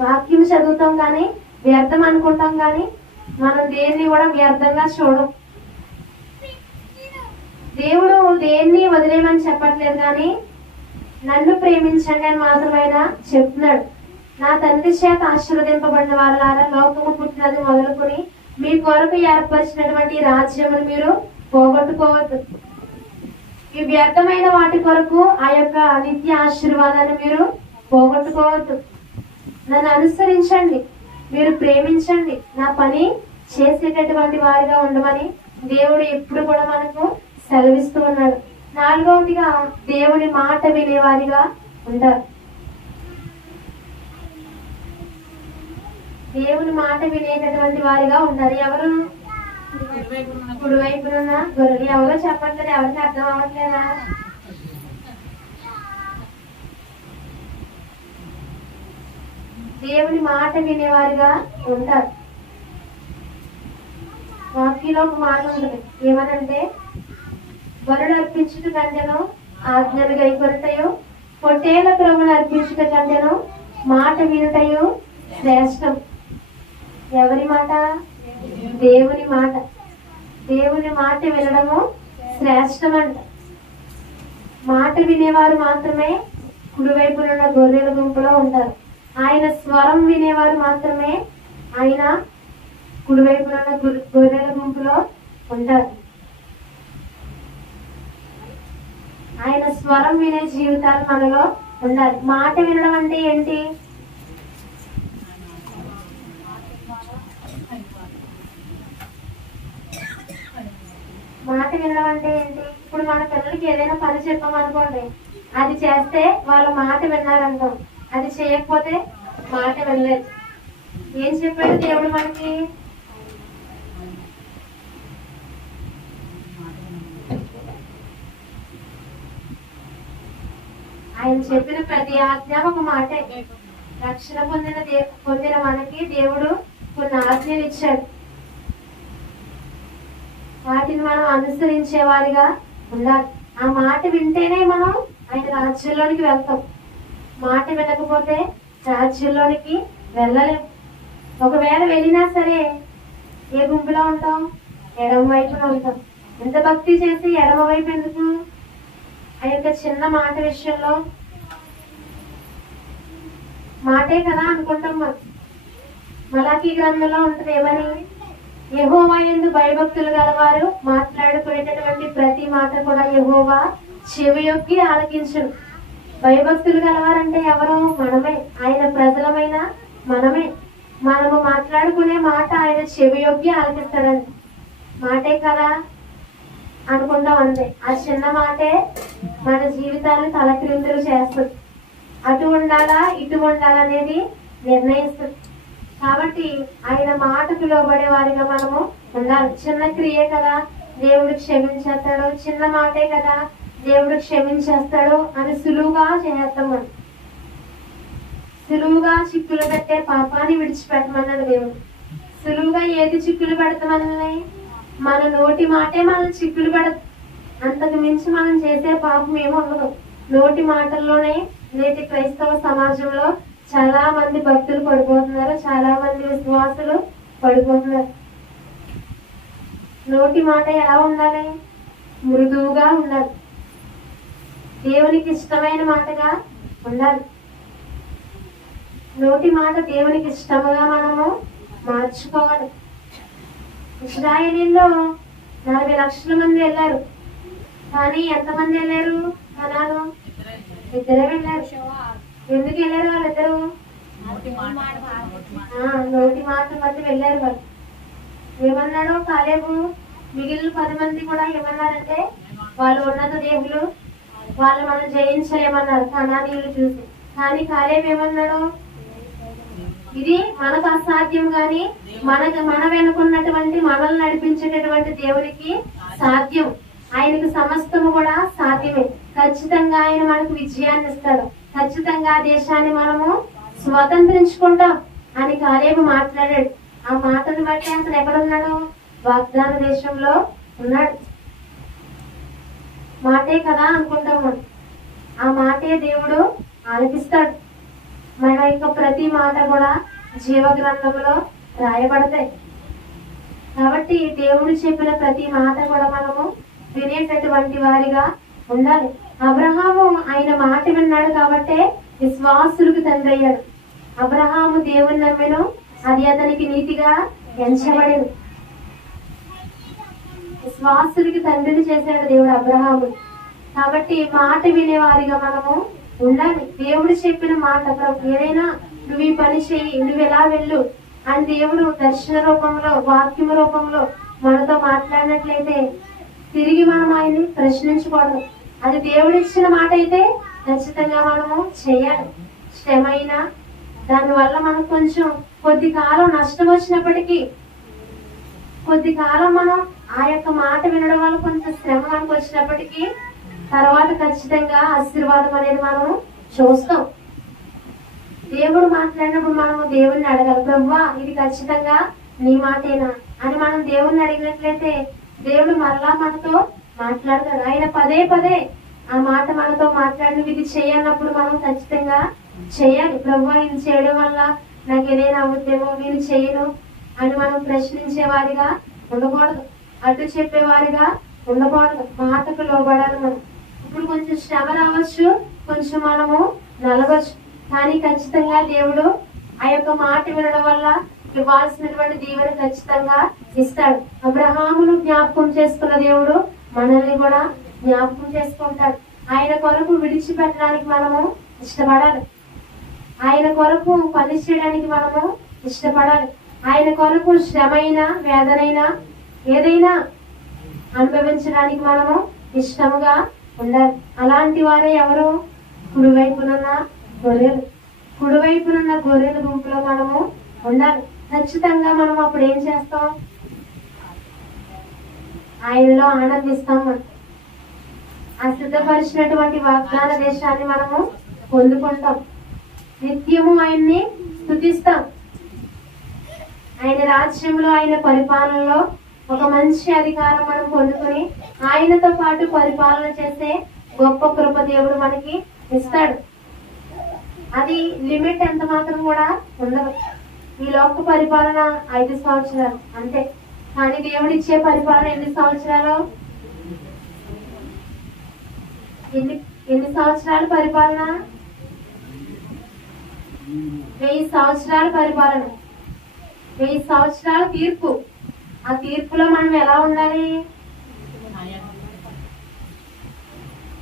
వాక్యం చదువుతాం కానీ వ్యర్థం అనుకుంటాం, కానీ మనం దేన్ని కూడా వ్యర్థంగా చూడం. దేవుడు దేన్ని వదిలేమని చెప్పట్లేదు, కానీ నన్ను ప్రేమించండి అని మాత్రమైనా చెప్తున్నాడు. నా తండ్రి చేత ఆశీర్వదింపబడిన వాళ్ళారా, లోకము పుట్టినది మొదలుకొని మీ కొరకు ఏర్పరిచినటువంటి రాజ్యమును మీరు పోగొట్టుకోవద్దు. ఈ వ్యర్థమైన వాటి కొరకు ఆ యొక్క నిత్య ఆశీర్వాదాన్ని మీరు పోగొట్టుకోవద్దు. నన్ను అనుసరించండి, మీరు ప్రేమించండి, నా పని చేసేటటువంటి వారిగా ఉండమని దేవుడు ఎప్పుడు కూడా మనకు సెలవిస్తూ ఉన్నాడు. నాలుగవదిగా దేవుని మాట వినేవారిగా ఉంటారు. దేవుని మాట వినేటటువంటి వారిగా ఉంటారు. ఎవరు? కుడివైపునున్న గొర్రెలు. ఎవరో చెప్పట్లేదు, ఎవరికి అర్థం అవ్వట్లేదా? దేవుని మాట వినేవారిగా ఉంటారు. వాక్యంలో ఒక మాట ఉంటుంది, ఏమనంటే బలులు అర్పించుట కంటేను ఆజ్ఞలు గైకొనుటయు, పొట్టేల ప్రభువును అర్పించుట కంటేను మాట వినుటయు శ్రేష్టం. ఎవరి మాట? దేవుని మాట. దేవుని మాట వినడము శ్రేష్టం అంట. మాట వినేవారు మాత్రమే కుడివైపునున్న గొర్రెల గుంపులో ఉంటారు. ఆయన స్వరం వినేవారు మాత్రమే ఆయన కుడివైపునున్న గొర్రెల గుంపులో ఉంటారు. ఆయన స్వరం వినే జీవితాలు మనలో ఉండాలి. మాట వినడం అంటే ఏంటి? మాట వినడం అంటే ఏంటి? ఇప్పుడు మన పిల్లలకి ఏదైనా పని చెప్పామనుకోండి, అది చేస్తే వాళ్ళ మాట విన్నారనుకోం, అది చేయకపోతే మాట వినలేదు. ఏం చెప్పాడు దేవుడు మనకి? ఆయన చెప్పిన ప్రతి ఆజ్ఞ ఒక మాటే. రక్షణ పొందిన మనకి దేవుడు కొన్ని ఆజ్ఞలు ఇచ్చాడు. వాటిని మనం అనుసరించే వారిగా ఉండాలి. ఆ మాట వింటేనే మనం ఆయన రాజ్యంలోనికి వెళ్తాం. మాట వినకపోతే రాజ్యంలోనికి వెళ్ళలేం. ఒకవేళ వెళ్ళినా సరే ఏ గుంపులో ఉంటాం? ఎడమ వైపున ఉంటాం. ఎంత భక్తి చేసి ఎడమ వైపు ఎందుకు? ఆ యొక్క చిన్న మాట విషయంలో మాటే కదా అనుకుంటాం. మలాకీ గ్రంథంలో ఉంటుంది ఏమని? యెహోవా యందు భయభక్తులు గలవారు మాట్లాడుకునేటటువంటి ప్రతి మాట కూడా యెహోవా చెవియొగ్గి ఆలకించును. భయభక్తులు గలవారంటే ఎవరు? మనమే. ఆయన ప్రజలమైన మనమే. మనము మాట్లాడుకునే మాట ఆయన చెవియొగ్గి ఆలకిస్తాడంట. మాటే కదా అనుకుంటాం అంతే. ఆ చిన్న మాటే మన జీవితాన్ని తలక్రిందులు చేస్తుంది. అటు ఉండాలా ఇటు ఉండాలనేది నిర్ణయిస్తుంది. కాబట్టి ఆయన మాటకు లోబడే వారిగా మనము ఉండాలి. చిన్న క్రియే కదా దేవుడు క్షమించేస్తాడు, చిన్న మాటే కదా దేవుడు క్షమించేస్తాడు అని సులువుగా చేస్తాం. మనం సులువుగా చిక్కులు పెట్టే పాపాన్ని విడిచిపెట్టమన్నాడు దేవుడు. సులువుగా ఏది చిక్కులు పెడతాం మనల్ని? మన నోటి మాటే మనల్ని చిక్కులు పెడతాం. అంతకు మించి మనం చేసే పాపం ఏమి ఉండదు. నోటి మాటల్లోనే నేటి క్రైస్తవ సమాజంలో చాలా మంది భక్తులు పడిపోతున్నారు, చాలా మంది విశ్వాసులు పడిపోతున్నారు. నోటి మాట ఎలా ఉండాలి? మృదువుగా ఉండాలి, దేవునికి ఇష్టమైన మాటగా ఉండాలి. నోటి మాట దేవునికి ఇష్టముగా మనము మార్చుకోవాలి. ఇశ్రాయేలీల్లో 40 లక్షల మంది వెళ్ళారు, కానీ ఎంతమంది వెళ్ళారు? అన్నారు 2 వెళ్ళారు. ఎందుకు వెళ్ళారు వాళ్ళిద్దరు? నోటి మాట బట్టి వెళ్ళారు వాళ్ళు. ఏమన్నాడు కాలేబు? మిగిలిన 10 మంది కూడా ఏమన్నారంటే, వాళ్ళు ఉన్నత దేవులు, వాళ్ళు మనం జయించలేమన్నారు కనానీయులు చూసి. కానీ కాలేబు ఏమన్నాడు? ఇది మనకు అసాధ్యం, కానీ మన వెనుకున్నటువంటి మనల్ని నడిపించేటటువంటి దేవునికి సాధ్యం. ఆయనకు సమస్తము కూడా సాధ్యమే. ఖచ్చితంగా ఆయన మనకు విజయాన్ని ఇస్తాడు. ఖచ్చితంగా దేశాన్ని మనము స్వతంత్రించుకుంటాం అని కాలేబు మాట్లాడాడు. ఆ మాటను బట్టి అతను ఎక్కడున్నాడు? వాగ్దాన దేశంలో ఉన్నాడు. మాటే కదా అనుకుంటాము, ఆ మాటే దేవుడు ఆలపిస్తాడు. మన యొక్క ప్రతి మాట కూడా జీవ గ్రంథంలో రాయబడతాయి. కాబట్టి దేవుడు చెప్పిన ప్రతి మాట కూడా మనము వినేటటువంటి వారిగా ఉండాలి. అబ్రహాము ఆయన మాట విన్నాడు కాబట్టే విశ్వాసులకు తండ్రి అయ్యాడు. అబ్రహాము దేవుని నమ్మెను, అది అతనికి నీతిగా ఎంచబడేది. విశ్వాసులకి తండ్రిని చేశాడు దేవుడు అబ్రహాము. కాబట్టి మాట వినేవారిగా మనము ఉండాలి. దేవుడు చెప్పిన మాట, ఏదైనా నువ్వు ఈ పని చెయ్యి, నువ్వు ఎలా వెళ్ళు అని దేవుడు దర్శన రూపంలో, వాక్యం రూపంలో మనతో మాట్లాడినట్లయితే తిరిగి మనం ఆయన్ని ప్రశ్నించకూడదు. అది దేవుడు ఇచ్చిన మాట అయితే ఖచ్చితంగా మనము చేయాలి. శ్రమ అయినా దానివల్ల మనకు కొంచెం కొద్ది కాలం నష్టం వచ్చినప్పటికీ, కొద్ది కాలం మనం ఆ యొక్క మాట వినడం వల్ల కొంచెం శ్రమ మనకు వచ్చినప్పటికీ తర్వాత ఖచ్చితంగా ఆశీర్వాదం అనేది మనం చూస్తాం. దేవుడు మాట్లాడినప్పుడు మనము దేవుణ్ణి అడగాలి, ప్రభువా ఇది ఖచ్చితంగా నీ మాటేనా అని మనం దేవుణ్ణి అడిగినట్లయితే దేవుడు మరలా మనతో మాట్లాడతాడు. ఆయన పదే పదే ఆ మాట మనతో మాట్లాడి ఇది చేయనప్పుడు మనం ఖచ్చితంగా చేయాలి. ప్రభువా ఇది చేయడం వల్ల నాకు ఏదైనా అవుతుందేమో, నేను చేయను అని మనం ప్రశ్నించే వారిగా ఉండకూడదు, అటు చెప్పేవారిగా ఉండకూడదు. మాటకు లోబడాలి మనం. ఇప్పుడు కొంచెం శ్రమ రావచ్చు, కొంచెం మనము నలగవచ్చు, కానీ ఖచ్చితంగా దేవుడు ఆ యొక్క మాట వినడం వల్ల ఇవ్వాల్సినటువంటి దీవెన ఖచ్చితంగా ఇస్తాడు. అబ్రహామును జ్ఞాపకం చేసుకున్న దేవుడు మనల్ని కూడా జ్ఞాపకం చేసుకుంటాడు. ఆయన కొరకు విడిచిపెట్టడానికి మనము ఇష్టపడాలి. ఆయన కొరకు పని చేయడానికి మనము ఇష్టపడాలి. ఆయన కొరకు శ్రమైనా వేదనైనా ఏదైనా అనుభవించడానికి మనము ఇష్టముగా ఉండాలి. అలాంటి వారే ఎవరు? కుడివైపునున్న గొర్రెలు. కుడివైపునున్న గొర్రెల గుంపులో మనము ఉండాలి. ఖచ్చితంగా మనం అప్పుడు ఏం చేస్తాం? ఆయనలో ఆనందిస్తాం. మనం ఆ సిద్ధపరిచినటువంటి వాగ్దాన దేశాన్ని మనము పొందుకుంటాం. నిత్యము ఆయన్ని స్తుతిస్తాం. ఆయన రాజ్యంలో, ఆయన పరిపాలనలో ఒక మంచి అధికారం మనం పొందుకొని ఆయనతో పాటు పరిపాలన చేసే గొప్ప కృప దేవుడు మనకి ఇస్తాడు. అది లిమిట్ ఎంత మాత్రం కూడా ఉండదు. ఈ లోక పరిపాలన 5 సంవత్సరాలు అంతే, కానీ దేవుడు ఇచ్చే పరిపాలన ఎన్ని సంవత్సరాలు? ఎన్ని సంవత్సరాల పరిపాలన? 1000 సంవత్సరాల పరిపాలన, 1000 సంవత్సరాల తీర్పు. ఆ తీర్పులో మనం ఎలా ఉండాలి?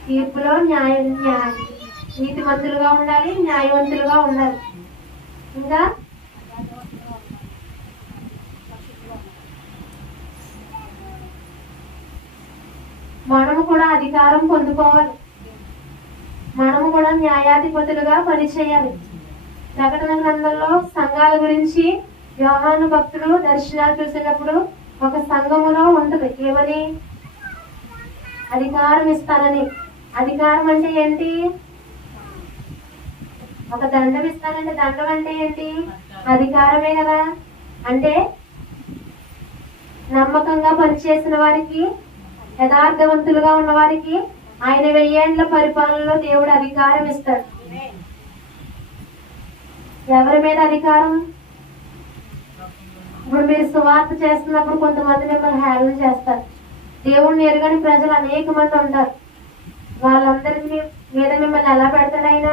తీర్పులో నీతిమంతులుగా ఉండాలి, న్యాయవంతులుగా ఉండాలి. ఇంకా మనము కూడా అధికారం పొందుకోవాలి. మనము కూడా న్యాయాధిపతులుగా పనిచేయాలి. ప్రకటన గ్రంథంలో సంఘాల గురించి యోహాను భక్తుడు దర్శనాలు చూసినప్పుడు ఒక సంఘములో ఉంటది ఏమని? అధికారం ఇస్తానని. అధికారం అంటే ఏంటి? ఒక దండం ఇస్తానంటే దండం అంటే ఏంటి? అధికారమే కదా. అంటే నమ్మకంగా పనిచేసిన వారికి, యథార్థవంతులుగా ఉన్న వారికి ఆయన 1000 ఏండ్ల పరిపాలనలో దేవుడు అధికారం ఇస్తాడు. ఎవరి మీద అధికారం? ఇప్పుడు మీరు సువార్త చేస్తున్నప్పుడు కొంతమంది మిమ్మల్ని హేళన చేస్తారు. దేవుణ్ణి ఎరుగని ప్రజలు అనేక మంది ఉంటారు. వాళ్ళందరినీ మీద మిమ్మల్ని ఎలా పెడతాడు ఆయన?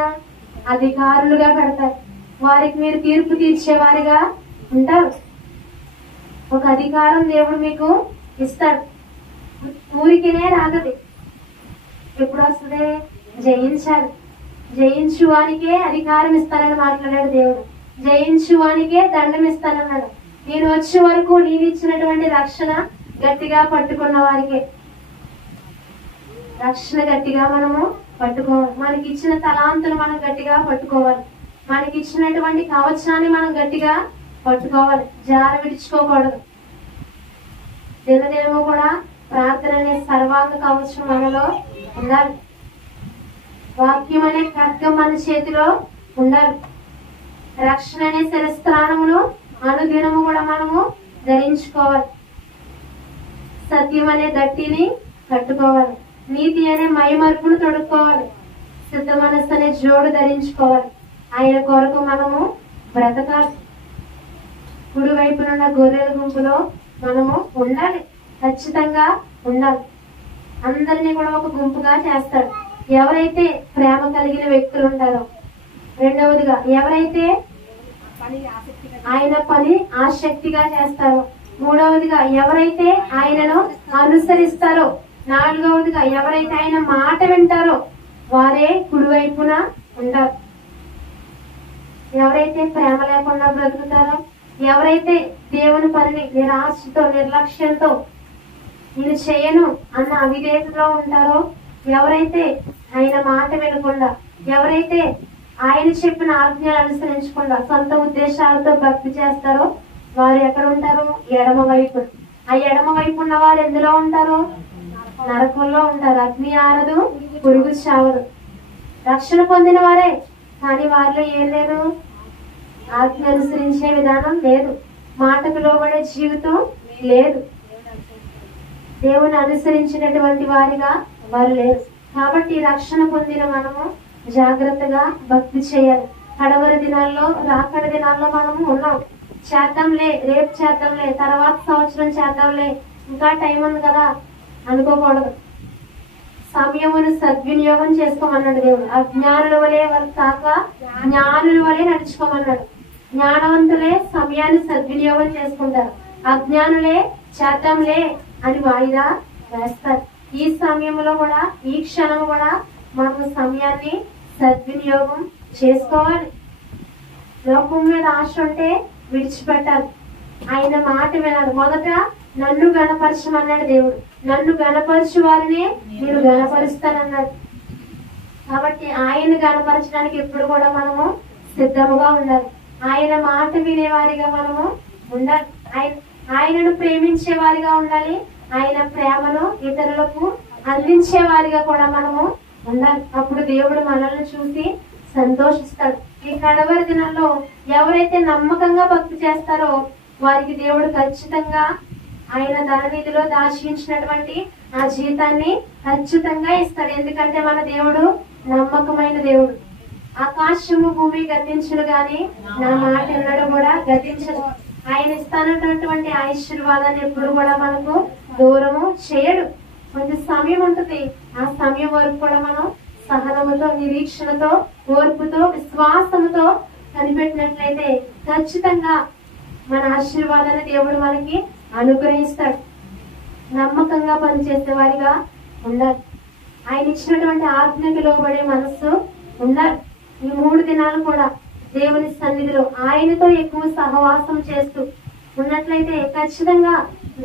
అధికారులుగా పెడతారు. వారికి మీరు తీర్పు తీర్చేవారిగా ఉంటారు. ఒక అధికారం దేవుడు మీకు ఇస్తాడు. ఊరికినే రాగది. ఎప్పుడు వస్తుంది? జయించాలి. జయించువానికే అధికారం ఇస్తానని మాట్లాడాడు దేవుడు. జయించువానికే దండం ఇస్తానన్నాడు. నేను వచ్చే వరకు నేను ఇచ్చినటువంటి రక్షణ గట్టిగా పట్టుకున్న వారికే. రక్షణ గట్టిగా మనము పట్టుకోవాలి. మనకి ఇచ్చిన తలాంతులు మనం గట్టిగా పట్టుకోవాలి. మనకి ఇచ్చినటువంటి కవచాన్ని మనం గట్టిగా పట్టుకోవాలి. జార విడుచుకోకూడదు. దినదినము కూడా ప్రార్థన అనే సర్వాంగ కవచం మనలో ఉండాలి. వాక్యం అనే ఖడ్గం మన చేతిలో ఉండాలి. రక్షణ అనే శిరస్త్రాణమును అనుదినము కూడా మనము ధరించుకోవాలి. సత్యం అనే దట్టిని కట్టుకోవాలి. నీతి అనే మైమర్పును తొడుక్కోవాలి. సిద్ధ మనస్సు అనే జోడు ధరించుకోవాలి. ఆయన కొరకు మనము బ్రతకాలి. కుడి వైపునున్న గొర్రెల గుంపులో మనము ఉండాలి. ఖచ్చితంగా ఉండాలి. అందరినీ కూడా ఒక గుంపుగా చేస్తాడు. ఎవరైతే ప్రేమ కలిగిన వ్యక్తులు ఉంటారో, రెండవదిగా ఎవరైతే ఆయన పని ఆసక్తిగా చేస్తారో, మూడవదిగా ఎవరైతే ఆయనను అనుసరిస్తారో, నాలుగవదిగా ఎవరైతే ఆయన మాట వింటారో వారే కుడివైపున ఉంటారు. ఎవరైతే ప్రేమ లేకుండా బ్రతుకుతారో, ఎవరైతే దేవుని పనిని నిరాశతో నిర్లక్ష్యంతో నేను చేయను అన్న అవిధేయతలో ఉంటారో, ఎవరైతే ఆయన మాట వినకుండా, ఎవరైతే ఆయన చెప్పిన ఆజ్ఞలు అనుసరించకుండా సొంత ఉద్దేశాలతో భక్తి చేస్తారో వారు ఎక్కడ ఉంటారు? ఎడమ వైపు. ఆ ఎడమ వైపు ఉన్న వారు ఎందులో ఉంటారు? నరకంలో ఉంటారు. అగ్ని ఆరదు, పురుగు చావదు. రక్షణ పొందిన వారే, కానీ వారిలో ఏం లేదు? ఆజ్ఞ అనుసరించే విధానం లేదు. మాటకు లోబడే జీవితం లేదు. దేవుని అనుసరించినటువంటి వారిగా వారు లేరు. కాబట్టి రక్షణ పొందిన మనము జాగ్రత్తగా భక్తి చేయాలి. కడవరి దినాల్లో, రాకడ దినాల్లో మనము ఉన్నాం. చేద్దాంలే, రేపు చేద్దాంలే, తర్వాత సంవత్సరం చేద్దాంలే, ఇంకా టైం ఉంది కదా అనుకోకూడదు. సమయమును సద్వినియోగం చేసుకోమన్నాడు దేవుడు. అజ్ఞానుల వలె కాక జ్ఞానుల వలె నడుచుకోమన్నాడు. జ్ఞానవంతులే సమయాన్ని సద్వినియోగం చేసుకుంటారు. అజ్ఞానులే చేద్దాంలే అని వాయిదా వేస్తారు. ఈ సమయంలో కూడా, ఈ క్షణం కూడా మనము సమయాన్ని సద్వినియోగం చేసుకోవాలి. లోకం మీద ఆశ ఉంటే విడిచిపెట్టాలి. ఆయన మాట వినాలి. మొదట నన్ను గణపరచమన్నాడు దేవుడు. నన్ను గణపరచు వారిని మీరు గణపరుస్తానన్నాడు. కాబట్టి ఆయన గణపరచడానికి ఎప్పుడు కూడా మనము సిద్ధముగా ఉండాలి. ఆయన మాట వినేవారిగా మనము ఉండాలి. ఆయనను ప్రేమించే వారిగా ఉండాలి. ఆయన ప్రేమను ఇతరులకు అందించే వారిగా కూడా మనము ఉండాలి. అప్పుడు దేవుడు మనల్ని చూసి సంతోషిస్తాడు. ఈ కడవరి దినాల్లో ఎవరైతే నమ్మకంగా భక్తి చేస్తారో వారికి దేవుడు ఖచ్చితంగా ఆయన ధననిధిలో దాచించినటువంటి ఆ జీతాన్ని ఖచ్చితంగా ఇస్తాడు. ఎందుకంటే మన దేవుడు నమ్మకమైన దేవుడు. ఆకాశము భూమి గతించును గాని నా మాట ఎన్నడూ కూడా గతించదు. ఆయన ఇస్తానటువంటి ఆశీర్వాదాన్ని ఎప్పుడు కూడా మనకు దూరము చేయడు. కొంచెం సమయం ఉంటుంది. ఆ సమయం వరకు కూడా మనం సహనముతో, నిరీక్షణతో, ఓర్పుతో, విశ్వాసముతో కనిపెట్టినట్లయితే ఖచ్చితంగా మన ఆశీర్వాదాన్ని దేవుడు మనకి అనుగ్రహిస్తాడు. నమ్మకంగా పనిచేసే వారిగా ఉండాలి. ఆయన ఇచ్చినటువంటి ఆజ్ఞకి లోబడే మనస్సు ఉండాలి. ఈ 3 దినాలు కూడా దేవుని సన్నిధిలో ఆయనతో ఎక్కువ సహవాసం చేస్తూ ఉన్నట్లయితే ఖచ్చితంగా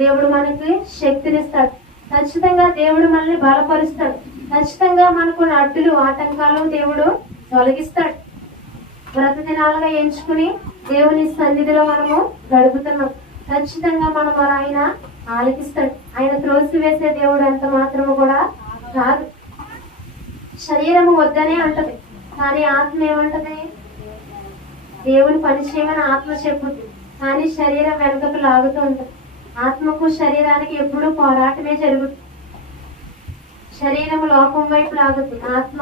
దేవుడు మనకి శక్తినిస్తాడు. ఖచ్చితంగా దేవుడు మనల్ని బలపరుస్తాడు. ఖచ్చితంగా మనకు అడ్డులు, ఆటంకాలు దేవుడు తొలగిస్తాడు. వ్రత దినాలుగా ఎంచుకుని దేవుని సన్నిధిలో మనము గడుపుతున్నాం. ఖచ్చితంగా మనం ఆయన ఆలకిస్తాడు. ఆయన త్రోసివేసే దేవుడు ఎంత మాత్రము కూడా కాదు. శరీరము వద్దనే అంటది, కానీ ఆత్మ ఏమంటది? దేవుని పని చేయమని ఆత్మ చెప్పుద్ది, కానీ శరీరం వెనుకకు లాగుతూ ఉంటది. ఆత్మకు శరీరానికి ఎప్పుడూ పోరాటమే జరుగుతుంది. శరీరం లోకం వైపు లాగుతుంది, ఆత్మ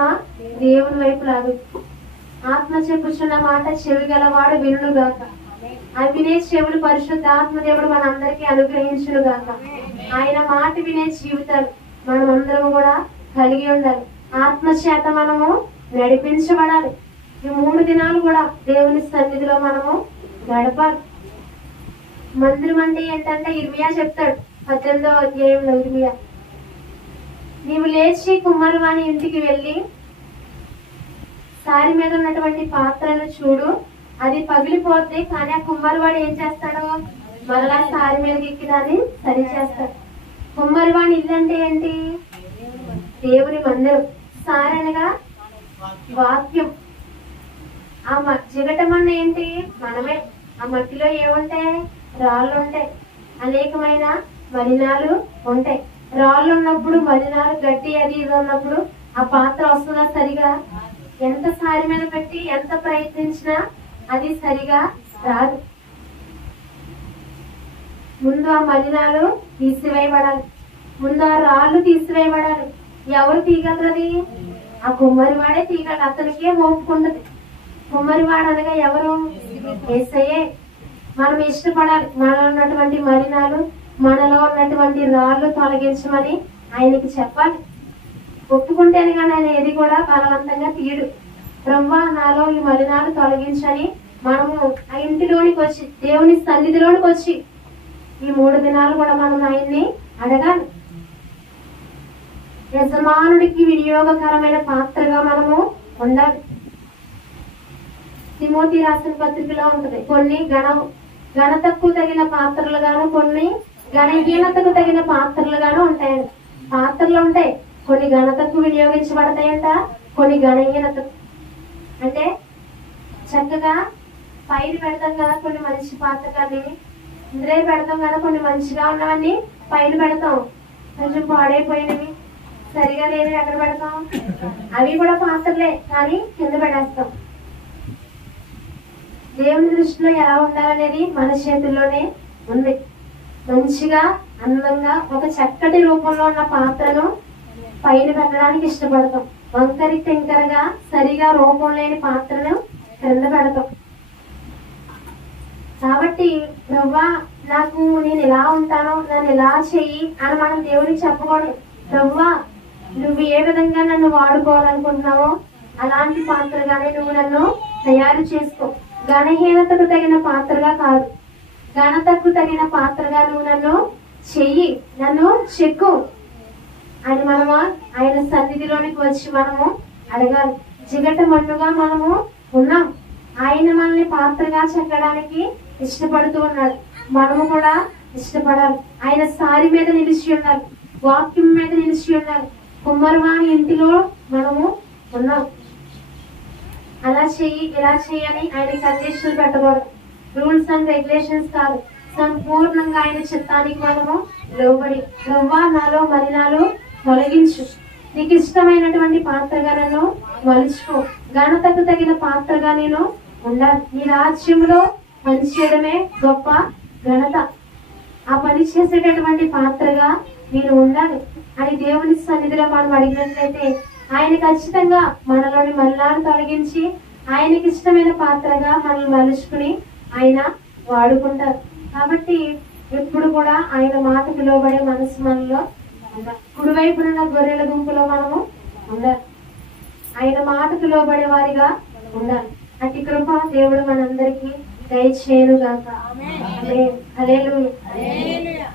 దేవుని వైపు లాగుతుంది. ఆత్మ చెప్పుచున్న మాట చెవి గలవాడు వినుగాక. అవి వినే చెవులు పరిశుద్ధాత్మ దేవుడు మనందరికీ అనుగ్రహించును గాక. ఆయన మాట వినే జీవితాలు మనం అందరం కూడా కలిగి ఉండాలి. ఆత్మ చేత మనము నడిపించబడాలి. ఈ 3 దినాలు కూడా దేవుని సన్నిధిలో మనము గడపాలి. మందిరం అంటే ఏంటంటే ఇర్మియా చెప్తాడు 18వ అధ్యాయంలో. ఇర్మియా, నీవు లేచి కుమ్మరివాని ఇంటికి వెళ్ళి సారి మీద ఉన్నటువంటి పాత్రను చూడు, అది పగిలిపోద్ది, కానీ ఆ కుమ్మరివాడు ఏం చేస్తాడో మరలా సారి మీదకి ఎక్కి దాన్ని సరి చేస్తాడు. కుమ్మరివాని ఇల్లు అంటే ఏంటి? దేవుని మందిరం. సారి అనగా వాక్యం. ఆ జిగటమన్న ఏంటి? మనమే. ఆ మట్టిలో ఏముంటాయి? రాళ్ళు ఉంటాయి, అనేకమైన మలినాలు ఉంటాయి. రాళ్ళు ఉన్నప్పుడు, మలినాలు, గడ్డి అది ఇది ఉన్నప్పుడు ఆ పాత్ర వస్తుందా సరిగా? ఎంత సారి మీద పెట్టి ఎంత ప్రయత్నించినా అది సరిగా రాదు. ముందు ఆ మలినాలు తీసివేయబడాలి, ముందు ఆ రాళ్ళు తీసివేయబడాలి. ఎవరు తీయగలరు అది? ఆ కుమ్మరివాడే తీయగలరు. అతనికే ఓపుకుంటది. కుమ్మరివాడు అనగా ఎవరు? యేసయ్యే. మనం ఇష్టపడాలి. మనలో ఉన్నటువంటి మలినాలు, మనలో ఉన్నటువంటి రాళ్ళు తొలగించమని ఆయనకి చెప్పాలి. ఒప్పుకుంటేనే కానీ ఆయన ఏది కూడా బలవంతంగా తీయడు. ప్రభువా, నాలో ఈ మలినాలు తొలగించని మనము ఆ ఇంటిలోనికి వచ్చి, దేవుని సన్నిధిలోనికి వచ్చి ఈ 3 దినాలు కూడా మనం ఆయన్ని అడగాలి. యజమానుడికి వినియోగకరమైన పాత్రగా మనము ఉండాలి. తిమోతి రాసిన పత్రికలో ఉంటది, కొన్ని ఘనతకు తగిన పాత్రలుగాను, కొన్ని ఘనహీనతకు తగిన పాత్రలుగాను ఉంటాయండి. పాత్రలు ఉంటాయి, కొన్ని ఘనతకు వినియోగించబడతాయంట, కొన్ని ఘనహీనతకు. అంటే చక్కగా పైన పెడతాం కదా కొన్ని మంచి పాత్రలన్నీ, ఇందులో పెడతాం కదా కొన్ని మంచిగా ఉన్నవన్నీ పైన పెడతాం. కొంచెం పాడైపోయినవి, సరిగా లేని ఎక్కడ పెడతాం? అవి కూడా పాత్రలే, కానీ కింద పెడేస్తాం. దేవుని దృష్టిలో ఎలా ఉండాలనేది మన చేతుల్లోనే ఉంది. మంచిగా, అందంగా, ఒక చక్కటి రూపంలో ఉన్న పాత్రను పైన పెట్టడానికి ఇష్టపడతాం. వంకరి టింకరగా సరిగా రూపం లేని పాత్రను క్రింద పెడతాం. కాబట్టి ప్రభువా, నేను ఇలా ఉంటాను, నన్ను ఇలా చెయ్యి అని మనం దేవుడికి చెప్పకూడదు. ప్రభువా, నువ్వు ఏ విధంగా నన్ను వాడుకోవాలనుకుంటున్నావో అలాంటి పాత్రగానే నువ్వు నన్ను తయారు చేసుకో. ఘనహీనతకు తగిన పాత్రగా కాదు, ఘనతకు తగిన పాత్రగా నువ్వు నన్ను చెయ్యి, నన్ను చెక్కు అని మనము ఆయన సన్నిధిలోనికి వచ్చి మనము అడగాలి. జిగట మన్నుగా మనము ఉన్నాం. ఆయన మనల్ని పాత్రగా చెక్కడానికి ఇష్టపడుతూ ఉన్నాడు. మనము కూడా ఇష్టపడాలి. ఆయన సారి మీద నిలిచి ఉండాలి, వాక్యం మీద నిలిచి ఉండాలి. కుమ్మరివాని ఇంటిలో మనము ఉన్నాం. అలా చెయ్యి, ఇలా చెయ్యని ఆయన కండిషన్లు పెట్టకూడదు. రూల్స్ అండ్ రెగ్యులేషన్స్ కాదు, సంపూర్ణంగా ఆయన చిత్తానికి మనము లోబడి, నువ్వా నాలో మలినాలు తొలగించు, నీకు ఇష్టమైనటువంటి పాత్రగా నన్ను మలుచుకో, ఘనతకు తగిన పాత్రగా నేను ఉండాలి. నీ రాజ్యంలో పనిచేయడమే గొప్ప ఘనత. ఆ పని చేసేటటువంటి పాత్రగా నేను ఉండాలి అని దేవుని సన్నిధిలో మనం అడిగినట్లయితే ఆయన ఖచ్చితంగా మనలోని మలినాలు తొలగించి ఆయనకి ఇష్టమైన పాత్రగా మనల్ని మలుచుకుని ఆయన వాడుకుంటారు. కాబట్టి ఎప్పుడు కూడా ఆయన మాటకు లోబడే మనసు మనలో ఉండాలి. కుడివైపున గొర్రెల గుంపులో మనము ఉండాలి. ఆయన మాటకు లోబడే వారిగా ఉండాలి. అతి కృప దేవుడు మనందరికీ దయచేయునుగాక. ఆమేన్. హల్లెలూయా.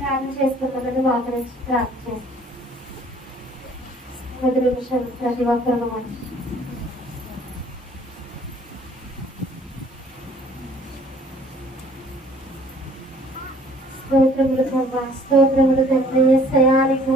ప్రార్థన చేసుకుంటామని వాకరించి ప్రార్థన చేస్తాం. 10 నిమిషాలు ప్రతి ఒక్కరు స్తోత్రములు ప్రభా, స్తోత్రములు తండ్రి. యేసయ్యా, నీకు